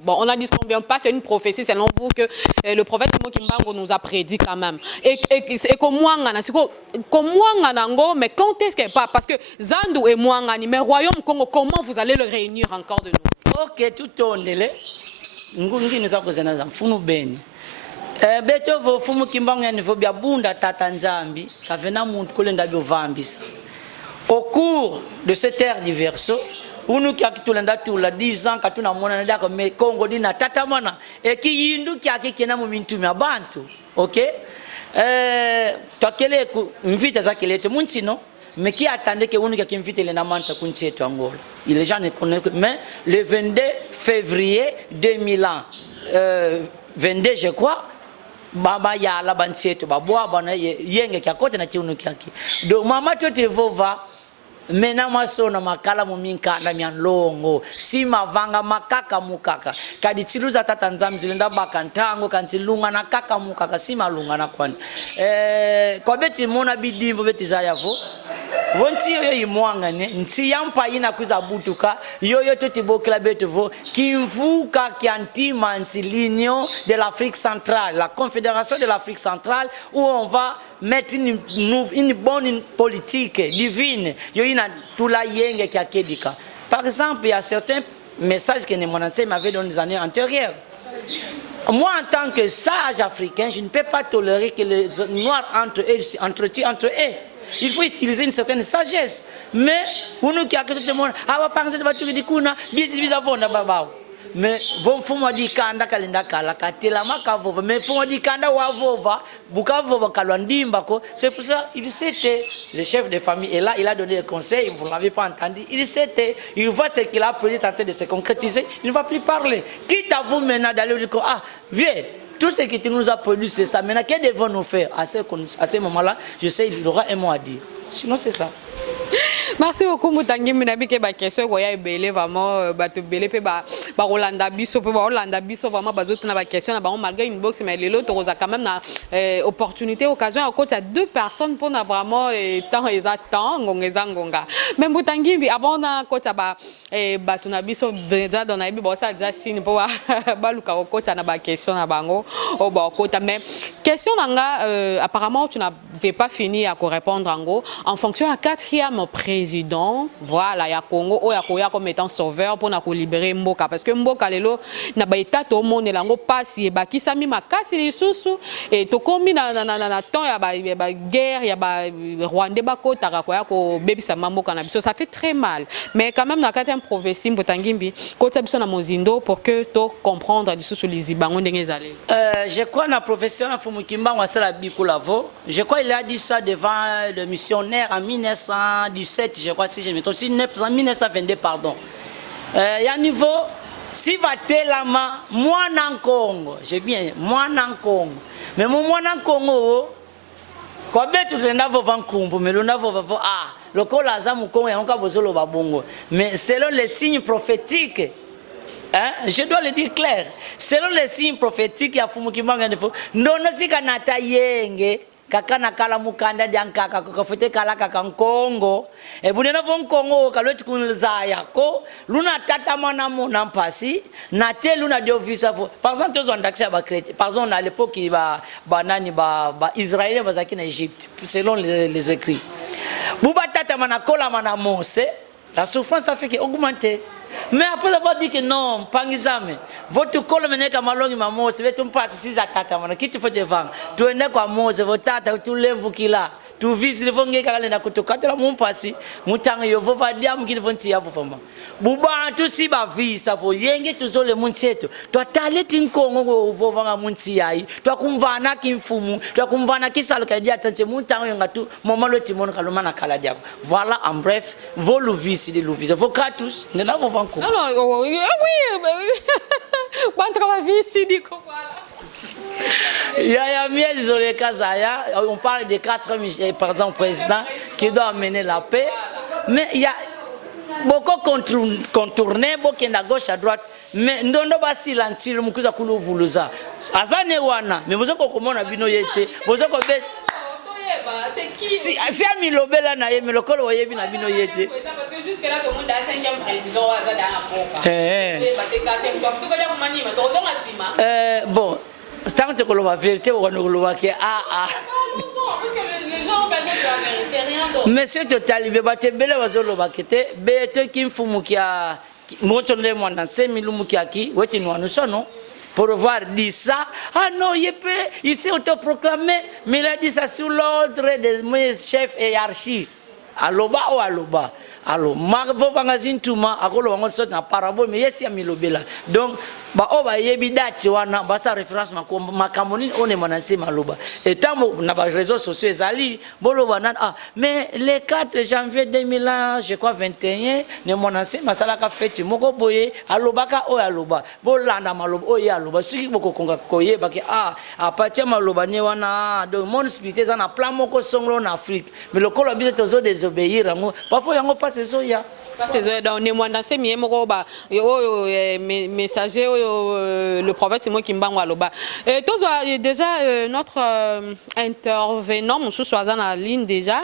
bon, on a dit qu'on vient pas, c'est une prophétie, selon vous que le prophète Mokimbango nous a prédit quand même. Et que muangana, c'est que muangana, mais quand est-ce que pas? Parce que Zandu et muangani, mais royaume Congo, comment vous allez le réunir encore de nous? Ok, tout on est ngungi nous a causé dans funu beni. Beto vo fumu kimbangu ya niveau bia bunda tata nzambi, ça vena muntu kolenda bio vambisa. Au cours de cette ère du verso, unu kia kitulenda tula 10 ans katuna mona ndako me Congo dina tata mona e ki yindu kia kikena mu bintu mya bantu. OK? Twakele ku mvita za kilete munchino. Mais qui attendait que nous qui invite les Namansa Kunti et Angola. Les gens ne connaissent pas. Mais le 22 février 2022, je crois, Baba ya la banseto, Baboa, Bana, Yenge, qui a côté na Tiunukaki. Donc, maman, tu te vas. Mena masona makala muminka na mianlongo sima vanga makaka mukaka kadi tiluza tata nzambi zilinda bakantango kantilunga na kaka mukaka sima lunga na kwani kwa beti mona bidimbo beti zayavo vonti yo imwanga ne nti yampa ina kuza butuka yoyo totibokela betevo kimvuka kiantima l'Union de l'Afrique centrale, la Confédération de l'Afrique centrale où on va mettre une bonne politique divine. Par exemple, il y a certains messages que Nemonanse m'avait donné dans les années antérieures. Moi, en tant que sage africain, je ne peux pas tolérer que les Noirs entretuent entre eux. Il faut utiliser une certaine sagesse. Mais, pour nous qui avons tout le monde, mais bon faut moi dire kanda kalenda kala katela makavova mais faut moi dire kanda wavova bukavova kalwandimba ko c'est pour ça il s'était le chef de famille est là, il a donné des conseils, vous l'avez pas entendu, il s'était, il voit ce qu'il a prédit tenter de se concrétiser, il ne va plus parler. Quitte à vous maintenant d'aller dire ah viens, tout ce que tu nous as produit c'est ça, maintenant que devons-nous faire à ce moment-là, je sais il aura un mot à dire, sinon c'est ça. Merci beaucoup Mutangi Minabi ke ba question ko ya ebele vraiment ba to belé pe ba Rolanda biso pe ba Rolanda biso vraiment bazoto na ba question na ba malgré une box mais lelo to roza quand même na opportunité occasion à côté à deux personnes pour na vraiment temps exact ngongeza ngonga mais Mutangi bi avant na côté ba to na biso déjà dans na bi ba ça déjà signe pour ba luka côté na ba question na bango o ba côté mais question nanga apparemment tu n'avais pas fini à répondre en gros en fonction à 4e président, voilà, il y a Congo, il y a comme étant sauveur pour nous libérer Mboka. Parce que Mboka, n'a pas été tout le monde, il n'a pas si qui s'est mis ma casse, il est sous et tout comme il y a la guerre, il y a Rwanda, baby sa Mboka, ça fait très mal. Mais quand même, dans la 4e prophétie, Mbotangimbi, quand tu as Mozindo pour que tu comprendre du sous les Ibango je crois que la profession de Fumukimba, je crois qu'il a dit ça devant le missionnaire en 1917, je crois, si je me trompe, en 1922, pardon. Il y a un niveau, si va telama mwana Congo, j'ai bien mwana Congo. Mais mon mwana Congo kwa betu tenda vo vankumbu mais le navo va le kola za mu Congo yanka bozolo ba bongo. Mais selon les signes prophétiques, hein, je dois le dire clair, selon les signes prophétiques ya fumu kimanga ndefo ndono sika nata yenge kakana kala mukanda diankaka kokafete kala kaka Congo e bunena von Congo kaloti kunza yako luna tata mana mona mpasi na te luna de visa fo par exemple tous on accès ba chrétien par exemple à l'époque ba nani ba israélien bazaki na Égypte selon les écrits buba tata mana kola mana Mose la souffrance a fait que augmenter. Mais après avoir dit que non, pangizame, votre col meneka malongi mamose, vetu mpasi siza tata mana, qui tu faut te vendre. Tu es né quoi mose, votre tata, tu lèves qui là, tu vis le vonge kala na kutokatela mumpasi, mutanga yo vova diamu qui vonti ya vofama. Buba tu si ba visa fo yenge tu zole munseto. Tu taleti nkongo vovanga munsi yai, tu kumvana kimfumu, tu kumvana kisalka dia tante mutanga yo ngatu momalo timono kalomana kala diamu. Voilà en bref, vos louvisi de louvisi, vos catus, ne la vovant. Non, non, oui, bon travail ici, on parle de 4 par exemple présidents qui doivent amener la paix, mais il y a beaucoup contourné, beaucoup à gauche à droite, mais non pas silencieux, le mukuza kulu vuluza. Azane wana, mais vous avez comment bino yete, vous avez c'est qui? Si Amilobela na ye, mais le col voyait bien bino yete. Parce que jusque là tout le monde a 5e président Azada na bon, c'est un peu la vérité ou on que parce que les gens faisaient de la vérité, rien d'autre. Monsieur Total, il va te belle wazolo bakete, bete kimfumu kia motonde mwana 5000 mukiaki, weti nous sono. Pour voir dit ça, ah non, il s'est autoproclamé, mais il a dit ça sous l'ordre de mes chefs et hiérarchie. Aloba ou aloba. Alors, Marvo Vangazin Touma, à Golo Wangon sort na parabole, mais yes, il y a Milobela. Donc, ba oba yebidachi wana basa référence makamoni on est menacé maloba et tant na ba réseaux sociaux ezali bolo banan mais le 4 janvier 2000 je crois 21 ne menacé masala ka fête moko boye alobaka o aloba bolanda maloba o ya aloba siki boko konga koye baki a partir maloba ne wana donc mon spirituel ça na plan moko songlo en Afrique mais le kolo biso tozo désobéir yango parfois yango passe zo ya c'est donc ne mwanda se mié moko ba messager le prophète c'est moi qui m'bangwa loba et tous déjà notre intervenant monsieur soazan en ligne déjà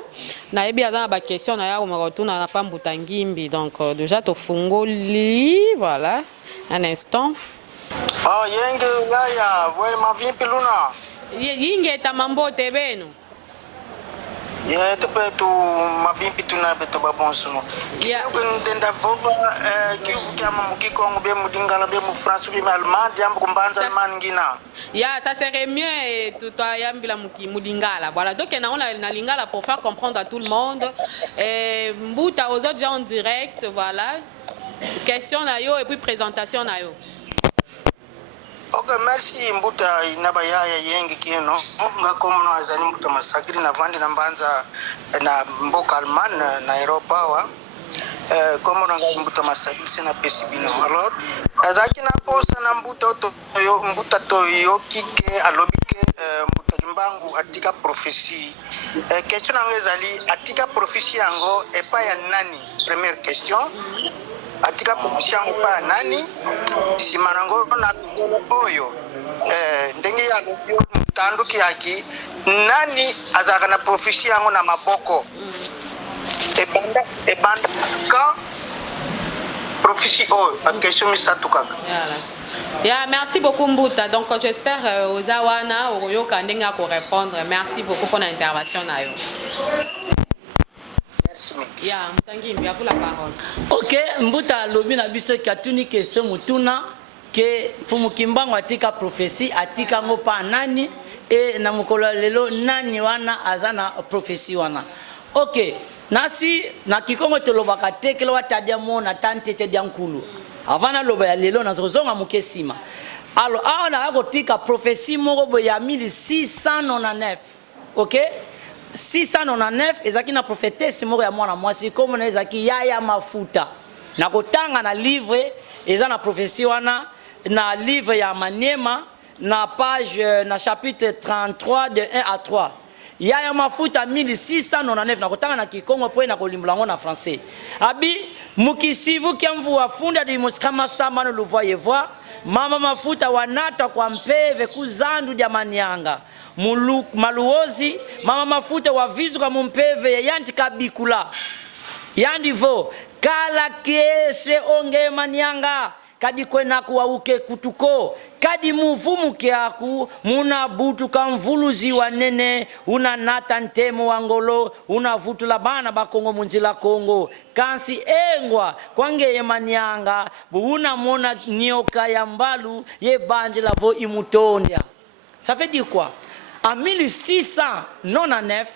na ebi azana ba question na ya ko retourna na pambuta ngimbi donc déjà to fungoli voilà un instant yenge yaya wema vipi luna yinge tamambo tebeno tu peux tout ma vie tu n'as pas de bon son. Qui ndenda vova qui kama mukiko ngbe mudingala be mu France be allemand jambo kumbanza allemand ngina. Ya ça serait mieux et tout yambila mudingala. Voilà donc on a na lingala pour faire comprendre à tout le monde et mbuta aux autres gens en direct voilà. Question na yo et puis présentation na yo. Ok, merci Mbuta inabayaya yengi kino ngakomo na azali Mbuta masakiri na vandi na mbanza na mboka alman na Europa wa komo na Mbuta masakiri sena pesibino alors azaki na posa na Mbuta to yo kike alobike Mbuta kimbangu atika prophétie question ngezali atika prophétie yango epa ya nani première question atika prophétie yango pa nani simanango na oyo ndenge ya lobyo tanduki yaki nani azaka na prophétie yango na maboko ebanda ka prophétie oyo question misatu kaka Yeah, merci beaucoup Mbuta. Donc j'espère Ozawana Oroyo Kandenga pour répondre. Merci beaucoup pour l'intervention Nayo. Yeah, Mtangi, il y a pour la parole. OK, Mbuta lobi na biso katuni question mutuna ke fumukimbango atika prophétie atika ngo pa nani et na mukolo lelo nani wana azana prophétie wana. OK, nasi na kikongo tolobaka tekelo watadia mona tante te diankulu. Avant loba ya lelo na zozonga mukesima. Alors aona akotika prophétie moko ya 1699. OK? 699 ezaki na prophétesse moko ya mwana mwasi comme na ezaki yaya mafuta. na kotanga na livre eza na prophétie wana na livre ya Maniema na page na chapitre 33 de 1 à 3 ya mafuta 1699 na kotanga na Kikongo po na kolimbulango na français abi mukisivu kia mvua funda di muskama sama no luvoye voir mama mafuta wanata kwa mpeve kuzandu jamani yanga maluozi mama mafuta wavizu kwa mpeve yanti kabikula yandi vo kala kiese onge manianga kadi kwena kuwa uke kutuko kadi muvumu kiaku muna butu kamvuluzi wanene una nata ntemo wangolo una vutu la bana bakongo munzila Kongo kansi engwa kwange ye manianga buuna mona nyoka ya mbalu ye banje la vo imutondia. Ça veut dire quoi? En 1699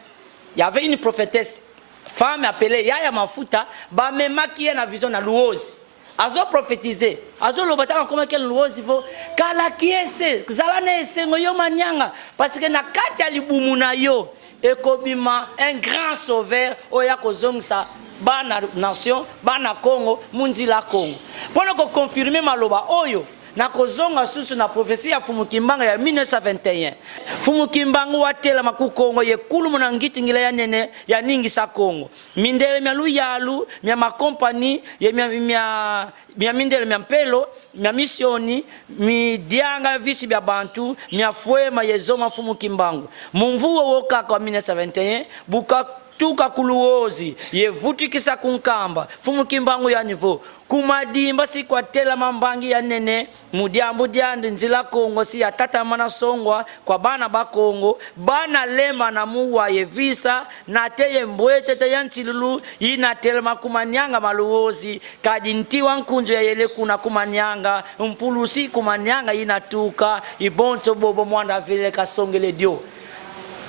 il y avait une prophétesse femme appelée Yaya Mafuta ba memaki na vision na luozi azo prophétiser azo lobata comme quel luozi vo kala kiese zalane sengo yo manyanga parce que na kati ya libumu na yo ekobima un grand sauveur oya kozongisa bana nation bana Congo munzila Congo pona ko confirmer maloba oyo na kozonga susu na prophétie ya Fumukimbanga ya 1921 Fumukimbanga watela makukongo ye kulu muna ngiti ngila ya nene ya ningi sa Kongo mindele mya luyalu mya makompani ye mya mindele mya mpelo mya misioni midianga visi bya bantu mya fuema yezoma Fumukimbanga mumvuo woka kwa 1921 buka tuka kuluozi yevutikisa kunkamba Fumukimbanga ya nivo kumadimba si kwa tela mambangi ya nene mudiambu diande nzila Kongo si ya tata mana songwa kwa bana ba Kongo bana lema na muwa ye visa na teye mbwete te yantilulu ina telema kumanyanga maluozi kadinti wankunjo ya yele kuna kumanyanga mpulusi kumanyanga ina tuka ibonso bobo mwanda vile kasongele dio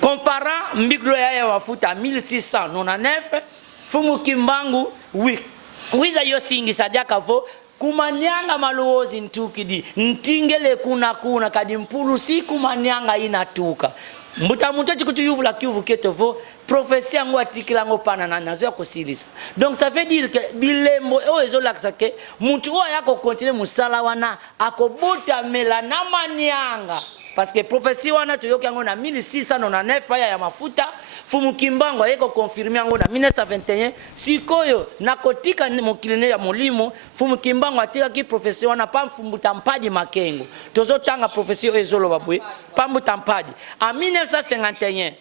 comparant mbiglo ya wafuta 1699 Fumukimbanga wiza yo singi sadaka vo kumanyanga maluozi ntukidi ntingele kuna kadi mpulu si kumanyanga inatuka mbuta chikutu yuvu la kiuvu keto prophétie yango atikila ngo pana na nazo ya kosilisa. Donc ça veut dire que bilembo ezo lakisa ke muntu oya yako continuer musala wana akobota mela na manianga parce que prophétie wana toyoki yango na 1699 paya ya mafuta Fumukimbanga yeko confirmer yango na 1921 sikoyo nakotika mokilene ya molimo Fumukimbanga atika ki prophétie wana pa mfumbuta mpadi makengo tozo tanga prophétie ezolo babwe pa mbuta mpadi en 1951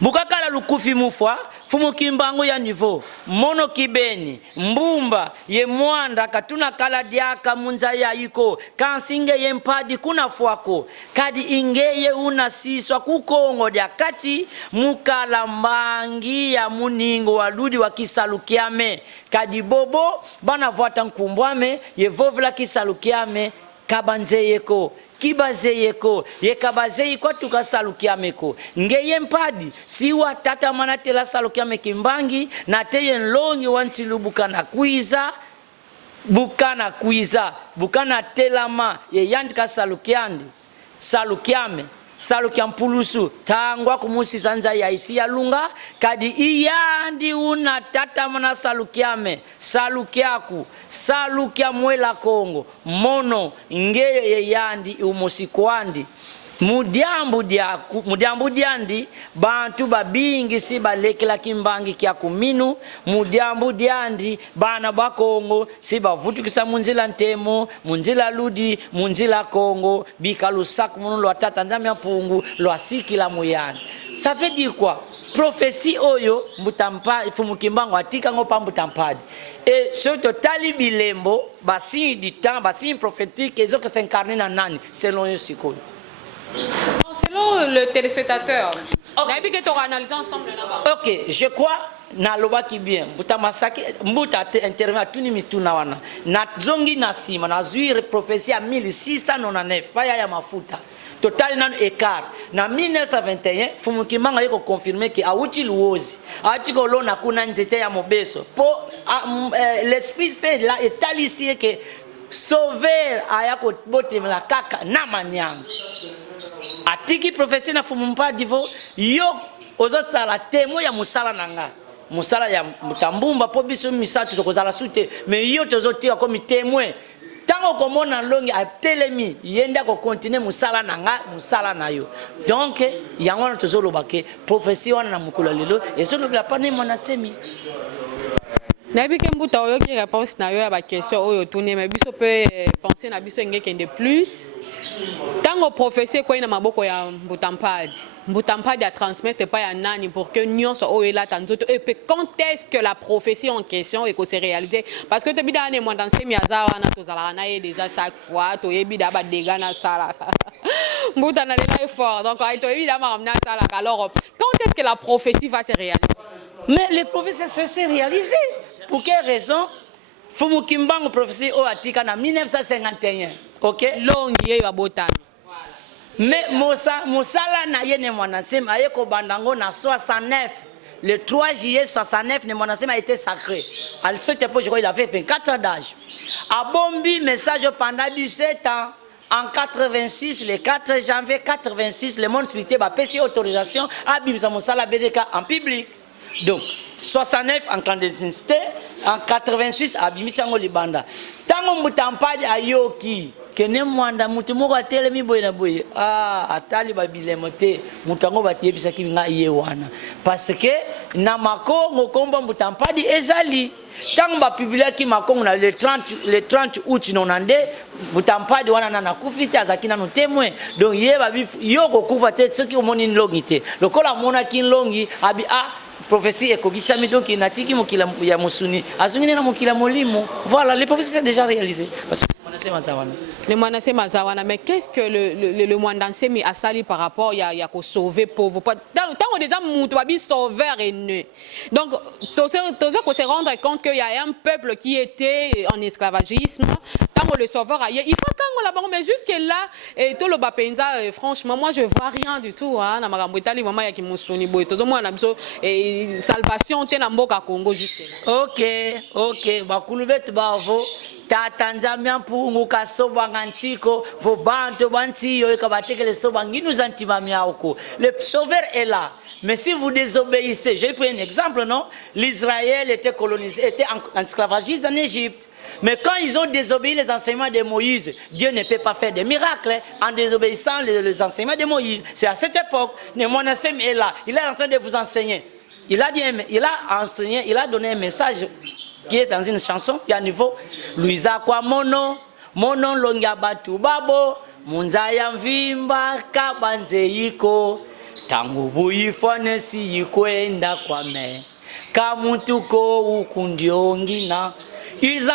bukakala lukufi mufwa Fumukimbanga ya niveau mono kibeni mbumba ye mwanda katuna kala diaka munza ya iko kansinge ye mpadi kuna fwako kadi ingeye una siswa kukongo dia kati mukala mbangi ya muningo waludi wa kisalukiame kadi bobo bana vwata nkumbwame ye vovla kisalukiame kabanzeyeko kibazeyeko yekabazei kwa tukasalukiameko ngeye mpadi siwa tata mana tela salukiame kimbangi na teye nlongi wantilubuka na kwiza bukana telama ye yandika salukiame salukia mpulusu tangwa kumusi zanza ya isi ya lunga kadi iyandi una tata mana salukiame salukiaku salukia mwela Kongo mono ngeye ye yandi umosikwandi mudiambu diandi bantu babingi si balekela kimbangi kya kuminu mudiambu diandi bana ba Kongo si bavutukisa munzila ntemo munzila ludi munzila Kongo bikalusaku muno lwa tata ndamya pungu lwa sikila muyani. Ça veut dire quoi? Prophétie oyo mbutampa Fumukimbanga atika ngo pa mbutampadi et ce total bilembo basi du temps basi prophétique ezo que s'incarner na nani selon yo sikoyo. Selon le téléspectateur, ok, je crois na loba ki bien mbuta masaki mbuta intervient tuni mituna wana na zongi na sima na zuire prophétie à 1699 pa ya mafuta total nan écart na 1921 Fumukimbanga yeko confirmer que auti luozi ati ko lona kuna nzete ya mobeso po l'esprit c'est là etalisie que sauver ayako botemela kaka na manyanga atiki prophétie na Fumumpadi vo yo ozotala temo ya musala nanga musala ya mutambumba po biso misatu tokozala sute mais yo tozotika comme témoin tango komona longi atelemi yenda ko continuer musala nanga musala na yo donc yango na tozoloba ke prophétie wana na mukula lelo ezolobela pa ne mona temi nayebi ke mbuta oyo ki réponse na yo ya ba question oyo tourner mais biso peut penser na biso ngeke de plus tango prophétie ko ina maboko ya mbutampadi a transmettre pas ya nani pour que nyonso oyo la tanzoto et puis quand est-ce que la prophétie en question et que c'est réalisé parce que te bida ne mo dans semi azawa na tozala na ye déjà chaque fois to yebi da ba dégâts na sala mbuta na lela fort donc to yebi da ma na sala alors quand est-ce que la prophétie va se réaliser mais les prophéties c'est réalisé pour quelle raison Fumukimbango prophétie au Atika en 1951 ok longi ya botami mais Mosala na yene mwanasema ayeko bandango na 69 le 3 juillet 69 ne mwanasema a été sacré à cette époque je crois il avait 24 ans d'âge a bombi message pendant 17 ans en 86 le 4 janvier 86 le monde spirituel a payé autorisation à bimsa Mosala BDK en public donc 69 en clandestinité en 86 à bimisango libanda tango mutampadi ayoki kene mwanda mutu moko atelemi boye na boye atali babilemo te mutu yango batiyebisaki nga ye wana parce que na makongo komba mutampadi ezali tango bapubliaki makongo na le 30 août 92 mutampadi wana na nakufi te azalaki nano témoin donc ye babi yo kokufa te soki omoni nlongi te lokola monaki nlongi abi prophétie ekogisami donc inatiki mokila ya musuni azungine na mokila molimo voilà les prophéties sont déjà réalisées parce que le Mwanase Mazawana, mais qu'est-ce que le Mwandansemi a sali par rapport à sauver pauvre? Tant qu'on déjà moutoabi sauveur et nu. Donc, tout ça qu'on se rendre compte qu'il y a un peuple qui était en esclavagisme. Tant qu'on le sauveur ailleurs, il faut quand on l'a mais jusque là, et tout le bapenza, franchement, moi je vois rien du tout. Hein, na magambitali maman ya kimusuni boy. Tout moi na biso salvation te na mboka Congo juste. Ok, bakulubet bavo tatanzamia mpungu kasoba ngantiko vo banto bantiyo ekabateke le soba nginu zantimamia oko. Le sauveur est là. Mais si vous désobéissez, j'ai pris un exemple, non? L'Israël était colonisé, était en esclavagisme en Égypte. Mais quand ils ont désobéi les enseignements de Moïse, Dieu ne peut pas faire des miracles en désobéissant les enseignements de Moïse. C'est à cette époque, le Mwanasem est là, il est en train de vous enseigner. Il a enseigné, il a donné un message qui est dans une chanson, il y a un niveau. Luisa kwa mono longa batu babo, munzaya mvimba kabanze yiko, tangu buifane si yikwenda kwa me. Kamutuko ukundiongi. Il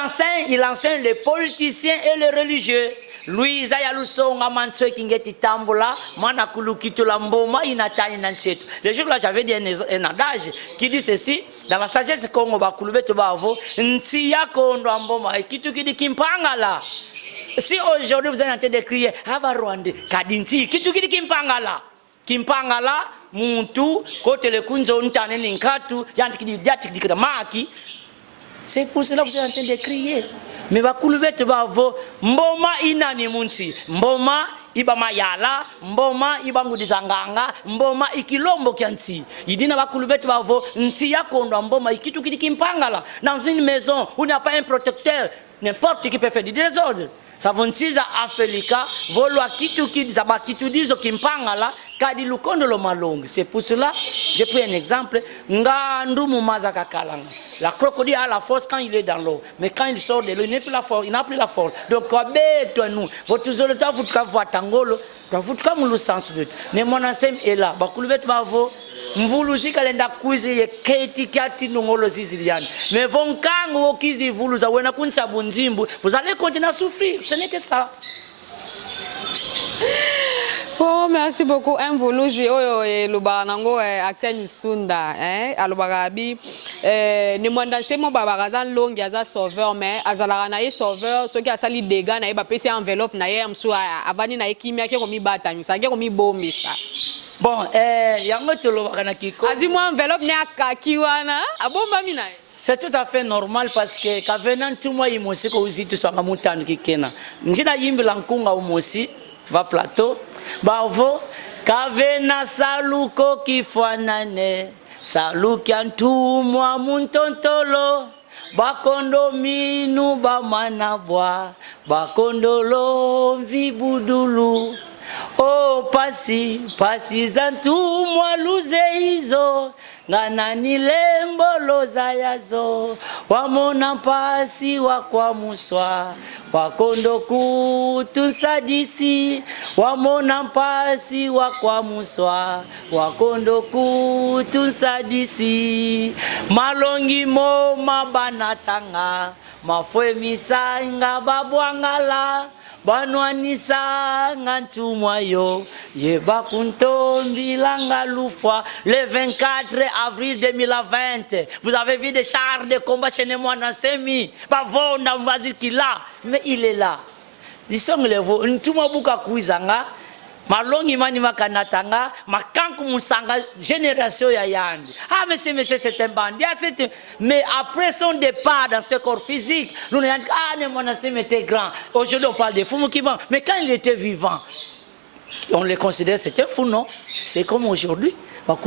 enseigne les politiciens et les religieux. Louisa Yalusonga Manso Kingeti Tambola, Manakulukitu Lamboma, Inatani Nanchetu. Le jour là, j'avais dit un adage qui dit ceci, dans la sagesse Congo Bakulubet Bavo, Ntia Kondo Amboma, et Kitukidi Kimpangala. Si aujourd'hui vous êtes en train de crier, Havarwande, Kadinti, Kitukidi Kimpangala. Kimpangala, Muntu, Kote le Kunzo Ntane Ninkatu, Yantikidi Yatikida Maki. C'est pour cela que vous êtes en train de crier. Mais bakulubete bavo mboma inani munsi mboma ibama yala mboma ibangu dizanganga mboma ikilombo kianti idina bakulubete bavo nsi yakondo mboma ikitu kimpangala dans une maison où il n'y a pas un protecteur n'importe qui peut faire du désordre. Savontiza Afrika, volwa kitu kidizaba kitu dizo kimpangala kadi lukondo lo malongi. C'est pour cela, j'ai pris un exemple. Ngandu mumaza kakalanga. La crocodile a la force quand il est dans l'eau, mais quand il sort de l'eau, il n'a plus la force. Donc toi nous, votre zolota vous voir tangolo, vous mulu sens de. Mais mon enseigne est là. Bakulubet bavo. Mvuluzi kalenda kuizi ye keti kati nongolo ziziliani. Mais vos kango kizi vuluza wena kuncha bunzimbu. Vous allez continuer à souffrir. Ce n'est que ça. Oh, merci beaucoup. Un voluzi oyo luba nango Axel Sunda alubagabi ni mwandanse mo babagaza longi aza sauveur mais azalaka na ye sauveur soki asali dégâts na ye ba pesi enveloppe na ye amsu avani na ekimia ke komi batamisa ke komi bombisa. Bon, yango tolobaka na kiko. Azimo enveloppe ne akaki wana abomba mina. C'est tout à fait normal parce que kavenant tout moi imosi ko uziti swanga mutanu kikena. Njina yimbila nkunga umosi va plateau. Bavo kavena saluko kifanane saluki antumwa muntontolo bakondo minu bamanabwa bakondolo vibudulu oh pasi zantumwa luze hizo nganani lembo za yazo wamona pasi wakwa muswa wakondo kutusadisi wamona pasi wakwa muswa wakondo kutusadisi malongi mo mabanatanga mafwe misanga babwangala banwanisa ngantumwa yo yeba kuntombi langa lufwa le 24 avril 2020 vous avez vu des chars de combat chez moi dans semi bavona mazikila mais il est là disons le vo ntuma buka kuizanga malongi mani makanatanga makanku musanga génération ya yandi ah monsieur c'est un bandit mais après son départ dans ce corps physique nous on dit ah ne mon ancien était grand aujourd'hui on parle de fou Mukimbang mais quand il était vivant on le considère c'était fou non c'est comme aujourd'hui quand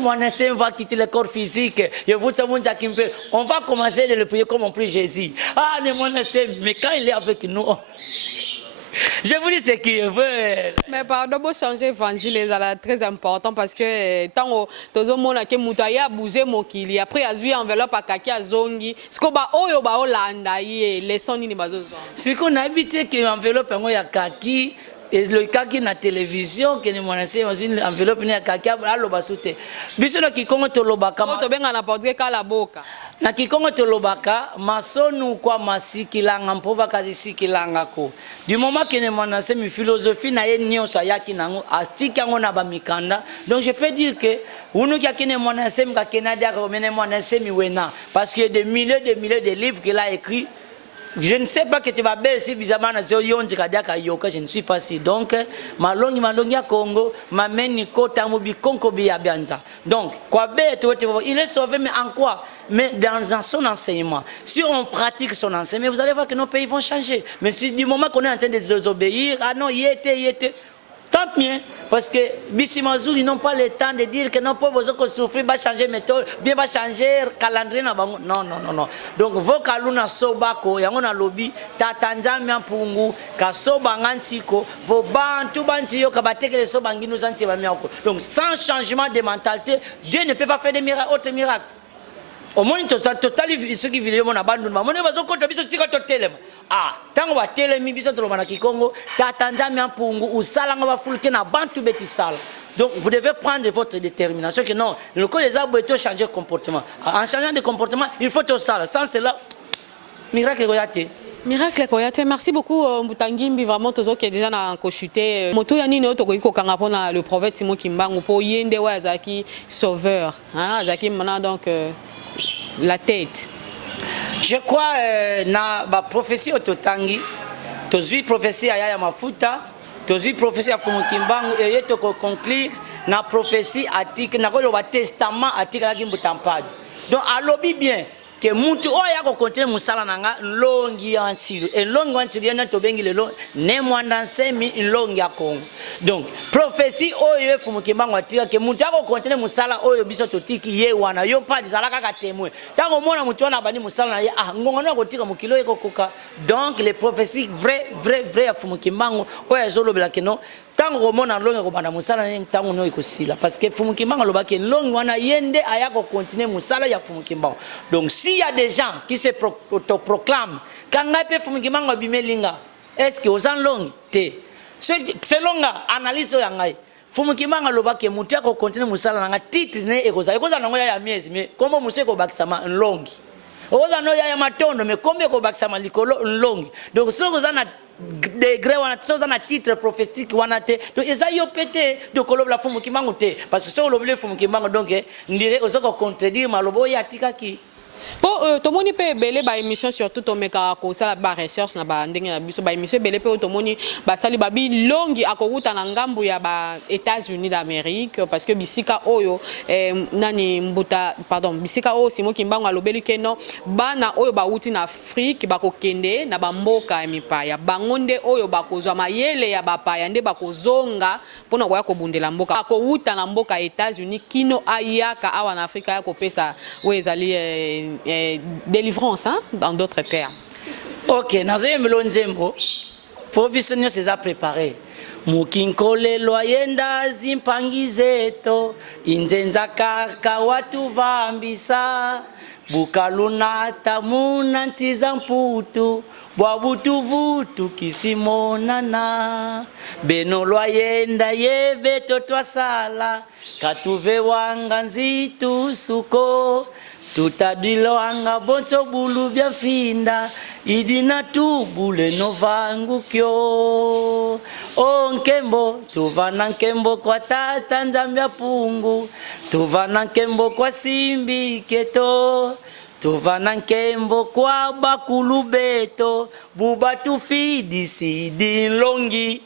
mon ancien va quitter le corps physique on va commencer de le prier comme on prie Jésus ah ne mon ancien mais quand il est avec nous je vous dis ce qu'il veut. Mais pardon, pour changer l'évangile, c'est très important parce que tant que tout le monde a bougé mon kili, après a vu enveloppe à kaki à zongi, ce qu'on va oyo ba olanda y les sons ni bazo. Ce qu'on a habité que enveloppe en ya kaki et le kaki na télévision que ni monacé une enveloppe ni kaki alo basute. Biso na kikongo to lobaka. To benga na portrait kala boka. Na kikongo to lobaka masonu kwa masikilanga mpova kazi sikilanga ko. Du moment que ne monacé mi philosophie na ye nyonso yaki nango astika ngona ba mikanda. Donc je peux dire que unu kia kine monacé mka Canada ko mene monacé mi wena parce que des milliers de livres qu'il a écrit. Je ne sais pas que tu vas belle si bizarrement na zo yonji kadaka yoka je ne suis pas si donc malongi ya Congo mameni kota mobi konko bi abianza donc quoi bête il est sauvé mais en quoi mais dans son enseignement si on pratique son enseignement vous allez voir que nos pays vont changer mais si du moment qu'on est en train de désobéir ah non y était tant bien parce que Bisimazou ils n'ont pas le temps de dire que nos pauvres ont souffrir va changer méthode bien va changer calendrier na bango non donc vokaluna sobako yango na lobby tatanzami ampungu kasoba ngantiko vo bantu bantiyo kabatekele sobangi nous anteba miako donc sans changement de mentalité Dieu ne peut pas faire des miracles autres miracles au moins totali ce qui vidéo na bandu mamone bazokota biso tika totelema ah tango ba telemi biso toloma na Kikongo tatanzami ampungu usalanga bafuluke na bantu betisala donc vous devez prendre votre détermination que non le coup les arbres doivent changer de comportement en changeant de comportement il faut tout ça sans cela miracle koyate. Miracle Koyate, merci beaucoup Mbutangimbi, vraiment tout qui est déjà dans cochuté. Moto yani ne to ko kanga pona le prophète Simon Kimbangu po yende wa zaki sauveur. Hein, zaki maintenant donc la tête. Je crois na ba prophétie ototangi, tozui prophétie ya mafuta, tozui prophétie ya Fumu Kimbangu et yeto ko conclure na prophétie atik na ko le testament atik la Mbutampadi. Donc alobi bien que muntu oya ko continuer musala nanga longi antilu et longi antilu yana to bengi lelo ne mwanda semi longi ya Kongo donc prophétie oyo Fumu Kimbangu atika que muntu ako continuer musala oyo biso totiki ye wana yo pa dizalaka ka témoin tango mona mutu wana bani musala na ye ah ngongo na kotika mukilo eko koka donc les prophéties vrai ya Fumu Kimbangu oyo ezolobela que non tango mona longi ko bana musala na tango no ikosila parce que Fumu Kimbangu lobaki longi wana yende aya ko continuer musala ya Fumu Kimbangu donc s'il y a des gens qui se proclament quand ngape Fumu Kimbangu bimelinga est-ce que aux longi te c'est longa analyse ya ngai Fumu Kimbangu lobaki mutu ya ko continuer musala na titre ne ekoza nango ya miezi mais comment musu ko bakisama longi oza no ya matondo mais combien ko bakisama likolo longi donc so koza na degré wana soza na titre prophétique wana te donc eza yo pété de kolobla Fumu Kimbangu te parce que so lobile Fumu Kimbangu donc ndire ozoko contredire malobo ya tikaki Pour tout le monde peut belé ba émission surtout to meka ko sala ba recherche na ba ndenge na biso ba émission belé pe tout le monde ba sali ba bi longi akoruta na ngambu ya ba États-Unis d'Amérique parce que bisika oyo nani mbuta pardon bisika oyo simo kimbango alobeli keno bana oyo ba uti na Afrique ba kokende na ba mboka ya mipaya bangonde oyo ba kozwa mayele ya ba paya nde ba kozonga pona ko ya kobundela mboka akoruta na mboka États-Unis kino ayaka awa na Afrika ya kopesa wezali délivrance, hein, dans d'autres termes. Ok, nazoye melonzembo. Pour bisonyo c'est préparé. Mukinkole loyenda zimpangizeto inzenza kaka watu vambisa bukaluna tamuna ntiza mputu bwabutu vutu kisimonana beno loyenda yebeto twasala katuve wanga nzitu suko tutadilo anga bonso bulu bya finda idina tubule no vangu kyo o nkembo tuvana nkembo kwa tata nzambya pungu tuvana nkembo kwa simbi keto tuvana nkembo kwa bakulu beto buba tufidi sidi longi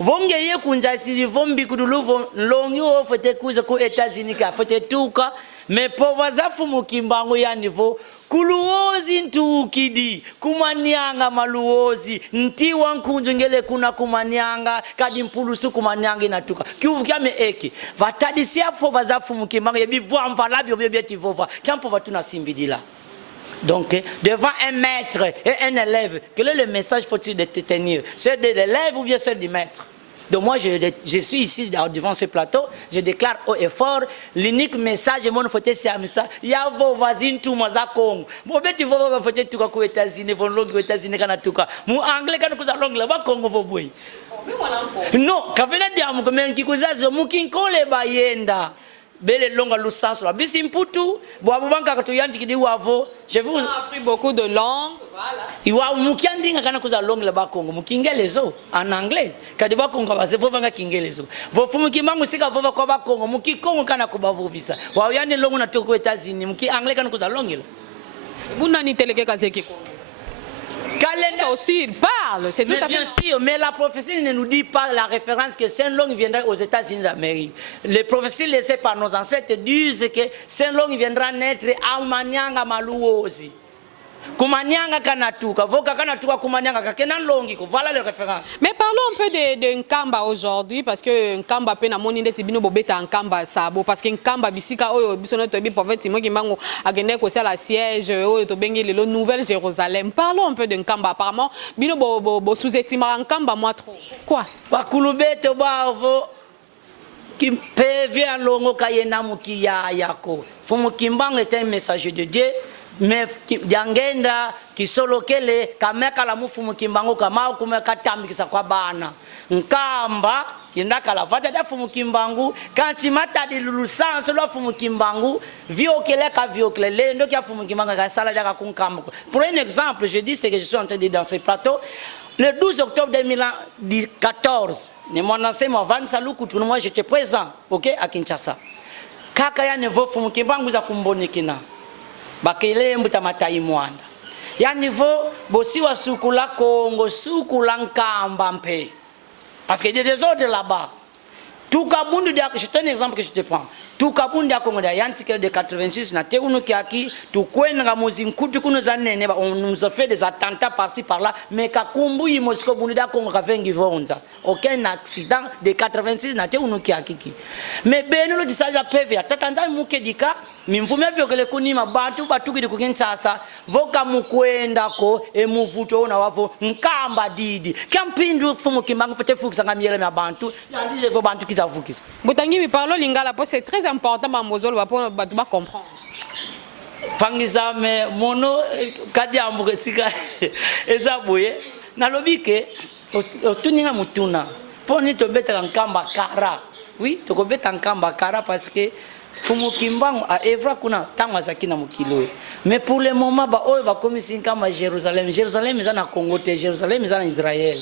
vonge ye kunja sidi vombi kudulu longi o fote kuza ku États-Unis ka fote tuka me pova zafu mukimbango ya nivo kuluozi ntukidi kumanyanga maluozi nti wankunju ngele kuna kumanyanga kadi mpulusu kumanyanga inatuka kiuvu kyame eki vatadisia pova zafu mukimbango ye bivwa mvalabyo byo byetivova kyampo vatuna simbidila. Donc, devant un maître et un élève, quel est le message faut-il de te tenir? C'est de l'élève ou bien c'est du maître? Donc moi, je suis ici devant ce plateau, je déclare haut et fort, l'unique message de mon côté c'est ça. Il y a vos voisins tout maza Congo. Mon bête il va faire tout cas aux États-Unis, vont longue aux États-Unis quand tout cas. Mon anglais quand nous allons là-bas Congo vos boy. Non, quand venez dire mon comment qui cause ça, mon kinkole bayenda. Belle longa lusans la bisimputu boabu banka katuyanti kidi wavo je vous appris beaucoup de langues voilà iwa mukiandinga kana kuza longa la bakongo mukingelezo en anglais kadi bakongo base vova nga kingelezo vofu mukimangu sika vova kwa bakongo mukikongo kana kubavuvisa wa yandi longo na toko États-Unis muki anglais kana kuza longela buna ni teleke kazeki ko Kalenda aussi, il parle. C'est tout à fait bien sûr, mais la prophétie ne nous dit pas la référence que Saint-Long viendra aux États-Unis d'Amérique. Les prophéties laissées par nos ancêtres disent que Saint-Long viendra naître à Manyanga Maluosi. Kumanyanga kanatuka, voka kanatuka kumanyanga kakena longi, voilà les références. Mais parlons un peu de Nkamba aujourd'hui parce que Nkamba pe na moni ndeti bino bobeta Nkamba sabo parce que Nkamba bisika oyo bisono to bi prophète mo kimbango agende ko sala siège oyo to bengi le Nouvelle Jérusalem. Parlons un peu de Nkamba apparemment bino bo sous-estimera Nkamba moi trop. Quoi? Bakulubeto bavo qui pevi alongo kayena mukiya yako. Fumu kimbango est un messager de Dieu. Mais jangenda kisolokele kameka la mufumu kimbango kama kumeka tambikisa kwa bana Nkamba yendaka la vata da fumu kimbangu kanti mata di lulusanso lo fumu kimbangu viokele ka viokele lendo kia fumu kimbango ka sala jaka kunkamba. Pour un exemple, je dis ce que je suis en train de dire dans ce plateau. Le 12 octobre 2014, moi j'étais présent, ok, à Kinshasa. Kaka ya nevo fumu kimbangu za kumbonikina. Bakele mbuta matai mwanda ya niveau bosi wa sukula Congo sukula Nkamba mpe parce qu'il y a des autres là-bas tout kabundu dia je te un exemple que je te prends tout kabundu ya Congo ya antiquaire de 86 na te unu kiaki tu kwenga muzinkutu kuno zanene on nous a fait des attentats par-ci par-là mais kakumbu yi Moscow bundu da Congo kavengi vonza aucun accident de 86 na te unu kiaki mais beno lo disala PV tatanza muke dika mimvumya vyokele kunima bantu batukidi kukintsasa voka mukwenda ko emuvuto ona wavo Nkamba didi kampindu fumu kimbangu fete fukisa ngamiele na bantu yandize vo bantu kizavukisa Botangi mi parlo lingala po c'est très important mamozolo pour ba comprendre pangizame mono kadi ambuke tsika ezabuye nalobike otuninga mutuna poni to beta Nkamba kara oui to ko beta Nkamba kara parce que fumu kimbangu a evra kuna tangwa zakina mukilo mais pour le moment ba oyo ba komisi Nkamba Jérusalem eza na Congo te Jérusalem eza na Israël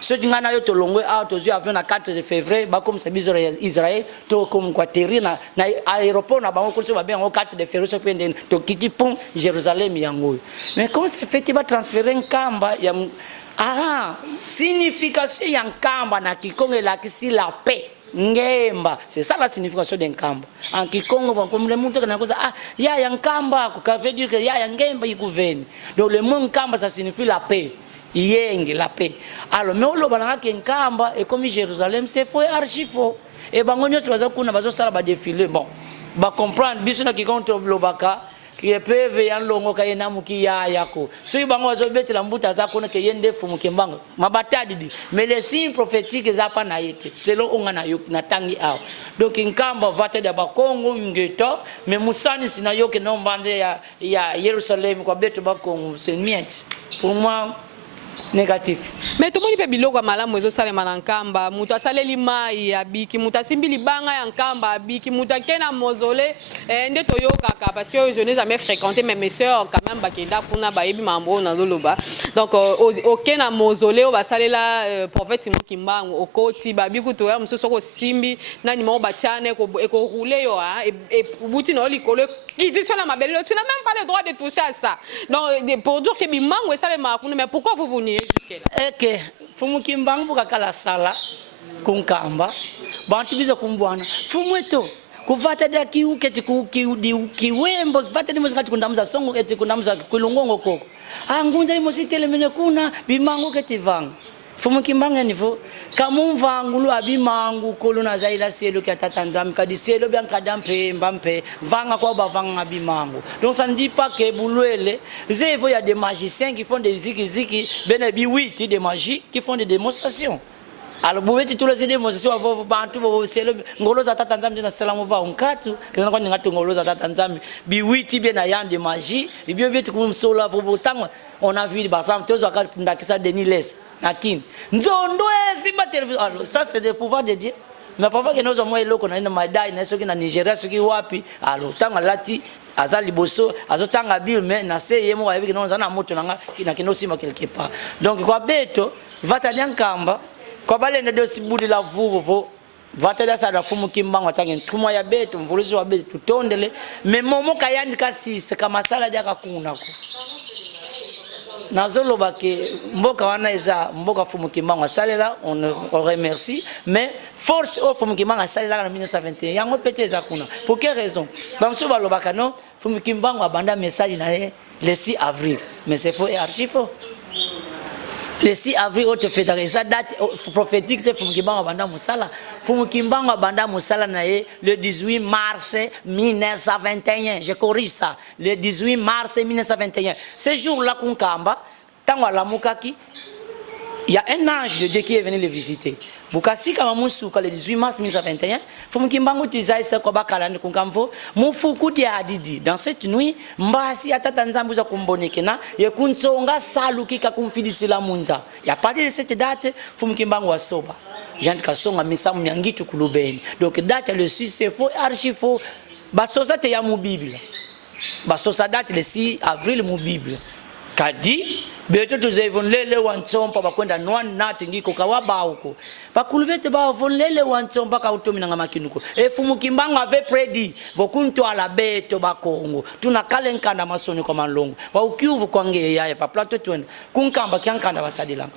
ceux qui ngana yo to longwe out aux avions na 4 de février ba comme ça biso Israël to comme quoi terri na aéroport na bango ko so ba bien au 4 de février so pende to kiti pont Jérusalem yango. Mais comment ça fait ba transférer nkamba ya signification ya nkamba na Kikongo la kisi la paix. Ngemba, c'est ça la signification d'un kamba. En Kikongo, comme le monde qui a dit, il y a un kamba, ça veut dire qu'il y a un ngemba qui gouverne. Donc le mot kamba, ça signifie la paix. Yeng, la paix. Alors, mais on a dit kamba, et comme Jérusalem, c'est faux et archi faux. Et ben, on a dit ça va défiler. Bon, va comprendre, bisous qui compte au Blobaka. Qui est PV yan longo ka yena muki ya yako so ibango azobete la mbuta zako na keyende fumu kimbanga mabatadi di mais les signes prophétiques zapa na yete selon onga na yok na tangi aw donc inkamba vate da bakongo ungeto mais musani sina yoke no mbanze ya Yerusalem kwa beto bakongo c'est miette pour moi négatif. Mais tout le monde peut biloko malamu ezo salema na nkamba mutu asaleli mai ya biki mutu asimbi libanga ya nkamba biki mutu akena mausolée nde toyokaka parce que je n'ai jamais fréquenté mais mes sœurs quand même bakenda kuna bayebi mambo na zoloba donc okena mausolée o basalela prophète Mokimbangu okoti babiku to ya musoso ko simbi na nimo bachane ko rouler yo et buti no likolo qui dit sur la mabelle tu n'as même pas le droit de toucher à ça donc pour dire que bimangu esalema kuna mais pourquoi vous eke fumu kimbangu bukakala sala kunkamba bantu biza kumbwana fumu eto kuvata da kiuketi kiwembo vata ni muzikati kundamuza songo eti kundamuza kulungongo koko angunza imositele mene kuna bimangu keti vanga fumu kimbanga nivo kamumvangulu abimangu kolona zaila selo kya tatanzam kadi selo bien kadampe mbampe vanga kwa bavanga bimangu donc ça ne dit pas que boulwele zevo il y a des magiciens qui font des ziki bene biwiti des magies qui font des démonstrations. Alors vous voyez tous les démonstrations vous bantu vous selo ngolo za tatanzam na salamu ba unkatu kana kwa ngatu ngolo za tatanzam biwiti bien ayant des magies et bien bien kumsola vous botang on a vu par exemple tous akal ndakisa Deniles Nakin. Alors, ça c'est des pouvoirs de Dieu. Mais parfois que nous avons eu l'eau qu'on a une maïdaï, nous sommes en Nigeria, ceux qui wapi, alors tant que lati, azali bosso, azotanga bil, mais na se yemo avec nous en amoto nanga, qui n'a qu'un aussi quelque part. Donc quoi beto, va t'aller en kamba, quoi balé ne doit bout de la vous, va t'aller ça la fumu kimba, va t'aller tout moyen beto, vous le savez tout tondele, mais momo kayani kasi, c'est comme ça la diaka kuna. Nazoloba ke mboka wana eza mboka fumu kimbango salela on remercie mais force au fumu kimbango salela en 1921 yango pete eza kuna pour quelle raison bamso balobaka non fumu kimbango abanda message na le 6 avril mais c'est faux et archi faux. Le 6 avril autre fait ça date prophétique de fumu kimbango abanda musala fumu kimbango abanda musala na le 18 mars 1921 je corrige ça le 18 mars 1921 ce jour là kunkamba tango alamukaki il y a un ange de Dieu qui est venu le visiter. Bukasi kama musuka le 18 mars 1921, fumu kimbango tizai sa kwa bakala ni kunkamvo, mufuku dia adidi. Dans cette nuit, mbasi atata nzambu za kumbonekena, ye kuntsonga saluki ka kumfidisila munza. Et à partir de cette date, fumu kimbango wa soba. Jant kasonga misamu nyangitu kulubeni. Donc date le 6 c'est faux, archi faux. Basosa te ya mu Bible. Basosa date le 6 avril mu Bible. Kadi beto tuzevonlele wantsompa bakwenda nwan nati ngiko kawaba huko bakulubete ba vonlele wantsompa ka utomi nga makinuko efumu kimbango ave predi vokunto ala beto bakongo tuna kalenkanda masoni kwa malongo ba ukiuvu kwange yaya fa plateau twende kunkamba kyankanda basadila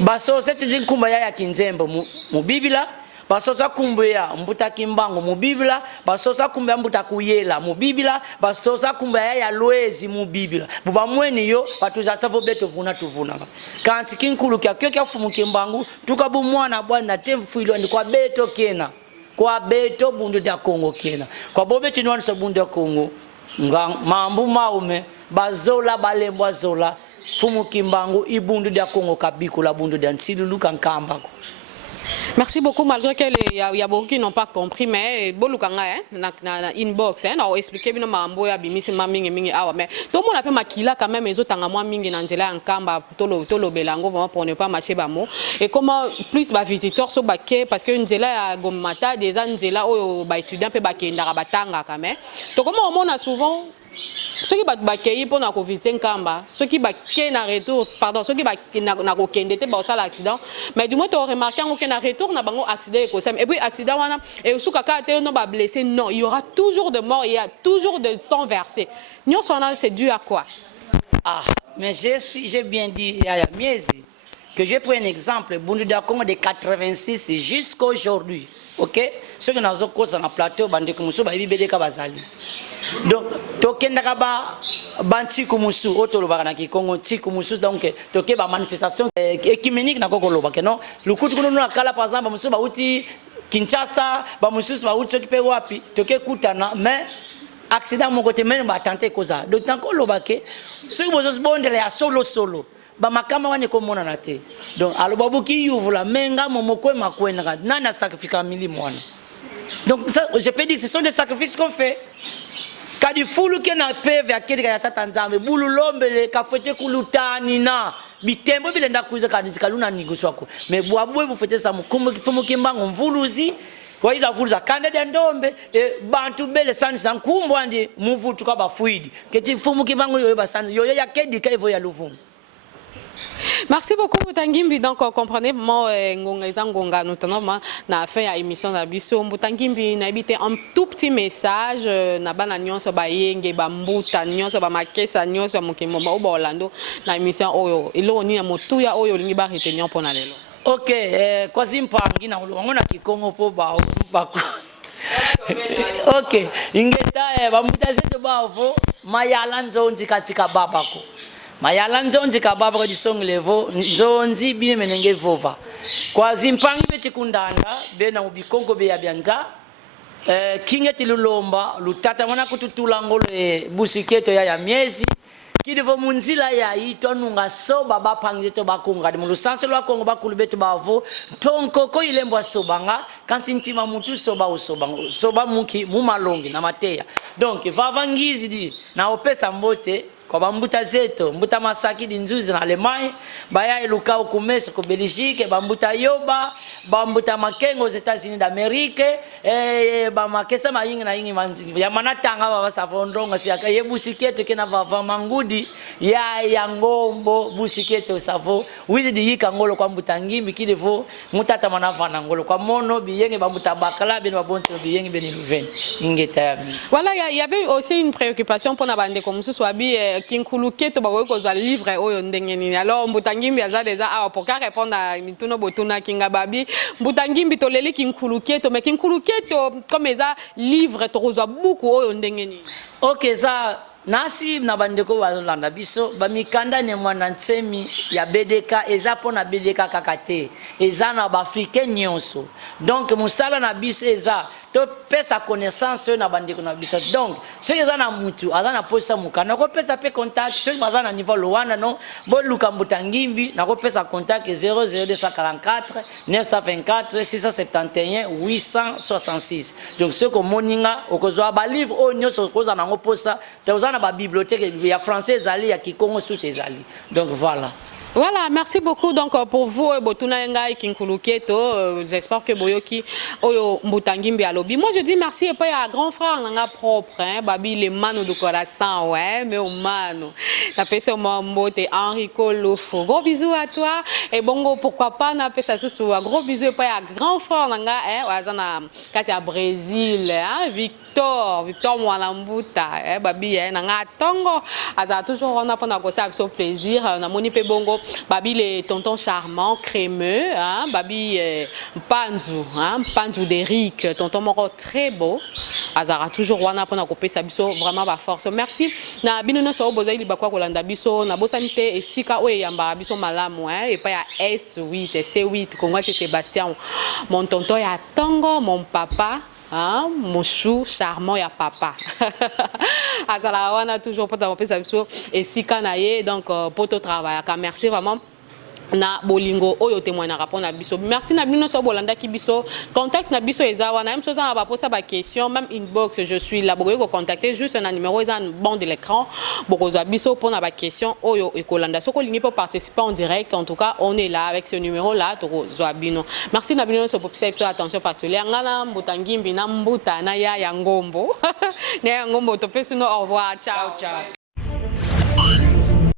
baso sete zinkumba yaya kinzembo mu Biblia basosa kumbuya mbuta kimbango mu Biblia basosa kumbuya mbuta kuyela mu Biblia basosa kumbuya ya loezi mu Biblia buba mweni yo batuza savo beto vuna tuvuna kanti kinkulu kya kyo fumu kimbango tukabu mwana bwana temfu ilo ndi kwa beto kena kwa beto bundu da Kongo kena kwa bobe tinwana sa bundu da Kongo nga mambu maume bazola balembwa zola fumu kimbango ibundu da Kongo kabiko la bundu da nsilulu kankambako. Merci beaucoup, malgré qu'il y a beaucoup qui n'ont pas compris, mais bolukanga na inbox na expliquer bien mambo ya bimisi mamingi mingi awa mais tout le monde appelle makila quand même ezo tanga mwa mingi na nzela nkamba tolo belango vraiment pour ne pas marcher ba mot et comment plus ba visiteurs so baké parce que nzela ya gomata des nzela o ba étudiants pe bakenda batanga quand même to comment on a souvent ceux qui bakei pour na ko visiter Nkamba, ceux qui bakei na retour, pardon, ceux qui bakei na ko kende te ba ça l'accident, mais du moins tu as remarqué que na retour na bango accident et puis accident wana et sous kaka te no ba blessé, non, il y aura toujours de morts, il y a toujours de sang versé. Nous c'est dû à quoi? Ah, mais j'ai bien dit à la miezi que j'ai pris un exemple, Bundu Congo de 86 jusqu'à aujourd'hui. Ok? Ceux qui n'ont pas dans le plateau, bande kumusu ba ibede ka bazali. Donc tokenda ka ba banti kumusu otolo ba na Congo ti kumusu donc toke ba manifestation écuménique na kokolo ba non. Lukutu kuno na kala par exemple musu ba uti Kinshasa, ba musu ba uti okipe wapi, toke kutana mais accident mon côté même ba tenter koza. Donc tant ko lobake ceux qui bozo bondele ya solo ba makama wane ko mona na te. Donc alobabuki yuvula menga momokwe makwena nana sacrifice mili mwana. Donc ça, je peux dire que ce sont des sacrifices qu'on fait. Quand il faut que na peve akedi ka tata nzambe bulu lombele ka fete kulutani na bitembo bile ndakuiza kadiji kaluna niguswako. Mais boabwe bu fete sa mukumbu kimbango mvuluzi kwa iza vuluza kande de ndombe bantu bele sani sankumbu andi muvutu ka bafuidi. Keti fumu kimbango yoyo basani yoyo yakedi ka evo ya luvumu. Merci beaucoup Mbutangimbi. Donc comprenez moi ngonga notamment na fin ya émission na biso Mbutangimbi na habité un tout petit message na bana nyonso ba yenge ba mbuta nyonso ba makesa nyonso mukimbo ba Orlando na émission oyo ilo ni na motuya oyo lingi ba retenir pona lelo. OK, kwa zimpangi na ngona kikongo po ba OK, ingeta ba mbuta zeto bavo mayala nzonzi kasika babako. Mayala nzonzi kababa kwa disongi levo nzonzi bine menenge vova kwa zimpangi beti kundanda bena ubikongo be ya byanza kingeti lulomba lutata mwana kututula ngolo busiketo ya miezi kidivo munzila ya ito nunga soba bapangi to bakunga di mulusanse lwa kongo bakulu betu bavo tonkoko ilembo sobanga kansintima mutu soba usobanga soba muki mumalongi na mateya donc vavangizi di na opesa mbote kwa bambuta zeto mbuta masaki di nzuzi na Alemanya baya eluka ukumesa ku Belgique bambuta yoba bambuta makengo aux États-Unis d'Amérique ba makesa mayingi na yingi ya manatanga baba savondonga siaka yebusikete kena vava mangudi ya ngombo busikete savo wizidi yika ngolo kwa mbuta ngimbi kidevo mutata manavana ngolo kwa mono biyenge bambuta bakala ben babonto biyenge ben luveni ingeta. Voilà, il y avait aussi une préoccupation pour na bande comme ce soit bi kinkuluketo ba ko za livre oyo ndengeni. Alors Mbutangimbi aza déjà pour répondre à mituno botuna kinga babi Mbutangimbi tolele kinkuluketo mais kinkuluketo comme eza livre to za beaucoup oyo ndengeni. OK ça nasi na bandeko balanda biso bamikanda ne mwana nsemi ya BDK eza pona BDK kakate eza na ba africain nyonso donc musala na biso eza to pesa connaissance na bandeko na biso donc ceux eza na mutu aza na posa mukana ko pesa pe contact ceux baza na niveau lowana no bo luka Mbutangimbi na ko pesa contact 00244 924 671 866 donc ceux ko moninga okozwa ba livre o nyonso koza na ngo posa na ba bibliothèque ya français ezali ya kikongo soute ezali donc voilà. Voilà, merci beaucoup donc pour vous Botuna Ngai Kinkuluketo. J'espère que Boyoki Oyo Mbutangimbi alobi. Moi je dis merci et pas à grand frère nanga propre hein, babi les mano de corazon ouais, mais au mano. Na pese mo mbote Enrico Lofo. Gros bisous à toi et bongo pourquoi pas na pese ça sous gros bisous et pas à grand frère nanga hein, wazana kati ya Brésil hein, Victor Mwalambuta hein, babi hein, nanga tongo aza toujours on a pendant que ça avec plaisir na moni pe bongo babi les tontons charmants crémeux hein babi Panzu d'Eric tonton moko très beau azara toujours wana pona ko pesa biso vraiment ba force merci na binono so bozali libakwa kolanda biso na bosanité esika oyo yamba biso malamu hein et pas ya S8 C8 Kongo Sébastien mon tonton ya tongo mon papa hein, mon chou charmant ya papa azala wana toujours pour ta pesa biso esika na ye donc pour ton travail merci vraiment na bolingo oyo témoignera rapport na biso. Merci na bino so bolanda ki biso. Contact na biso ezawa na même chose na ba poser ba question même inbox je suis là bokoki ko contacter juste un numéro eza bon de l'écran bokozwa biso pour na ba question oyo ekolanda soko lingi pour participer en direct en tout cas on est là avec ce numéro là tokozwa bino. Merci na bino so popisa biso attention particulière ngana mbutangimbi na mbuta na ya ngombo na ya ngombo to pesi no au revoir ciao ciao.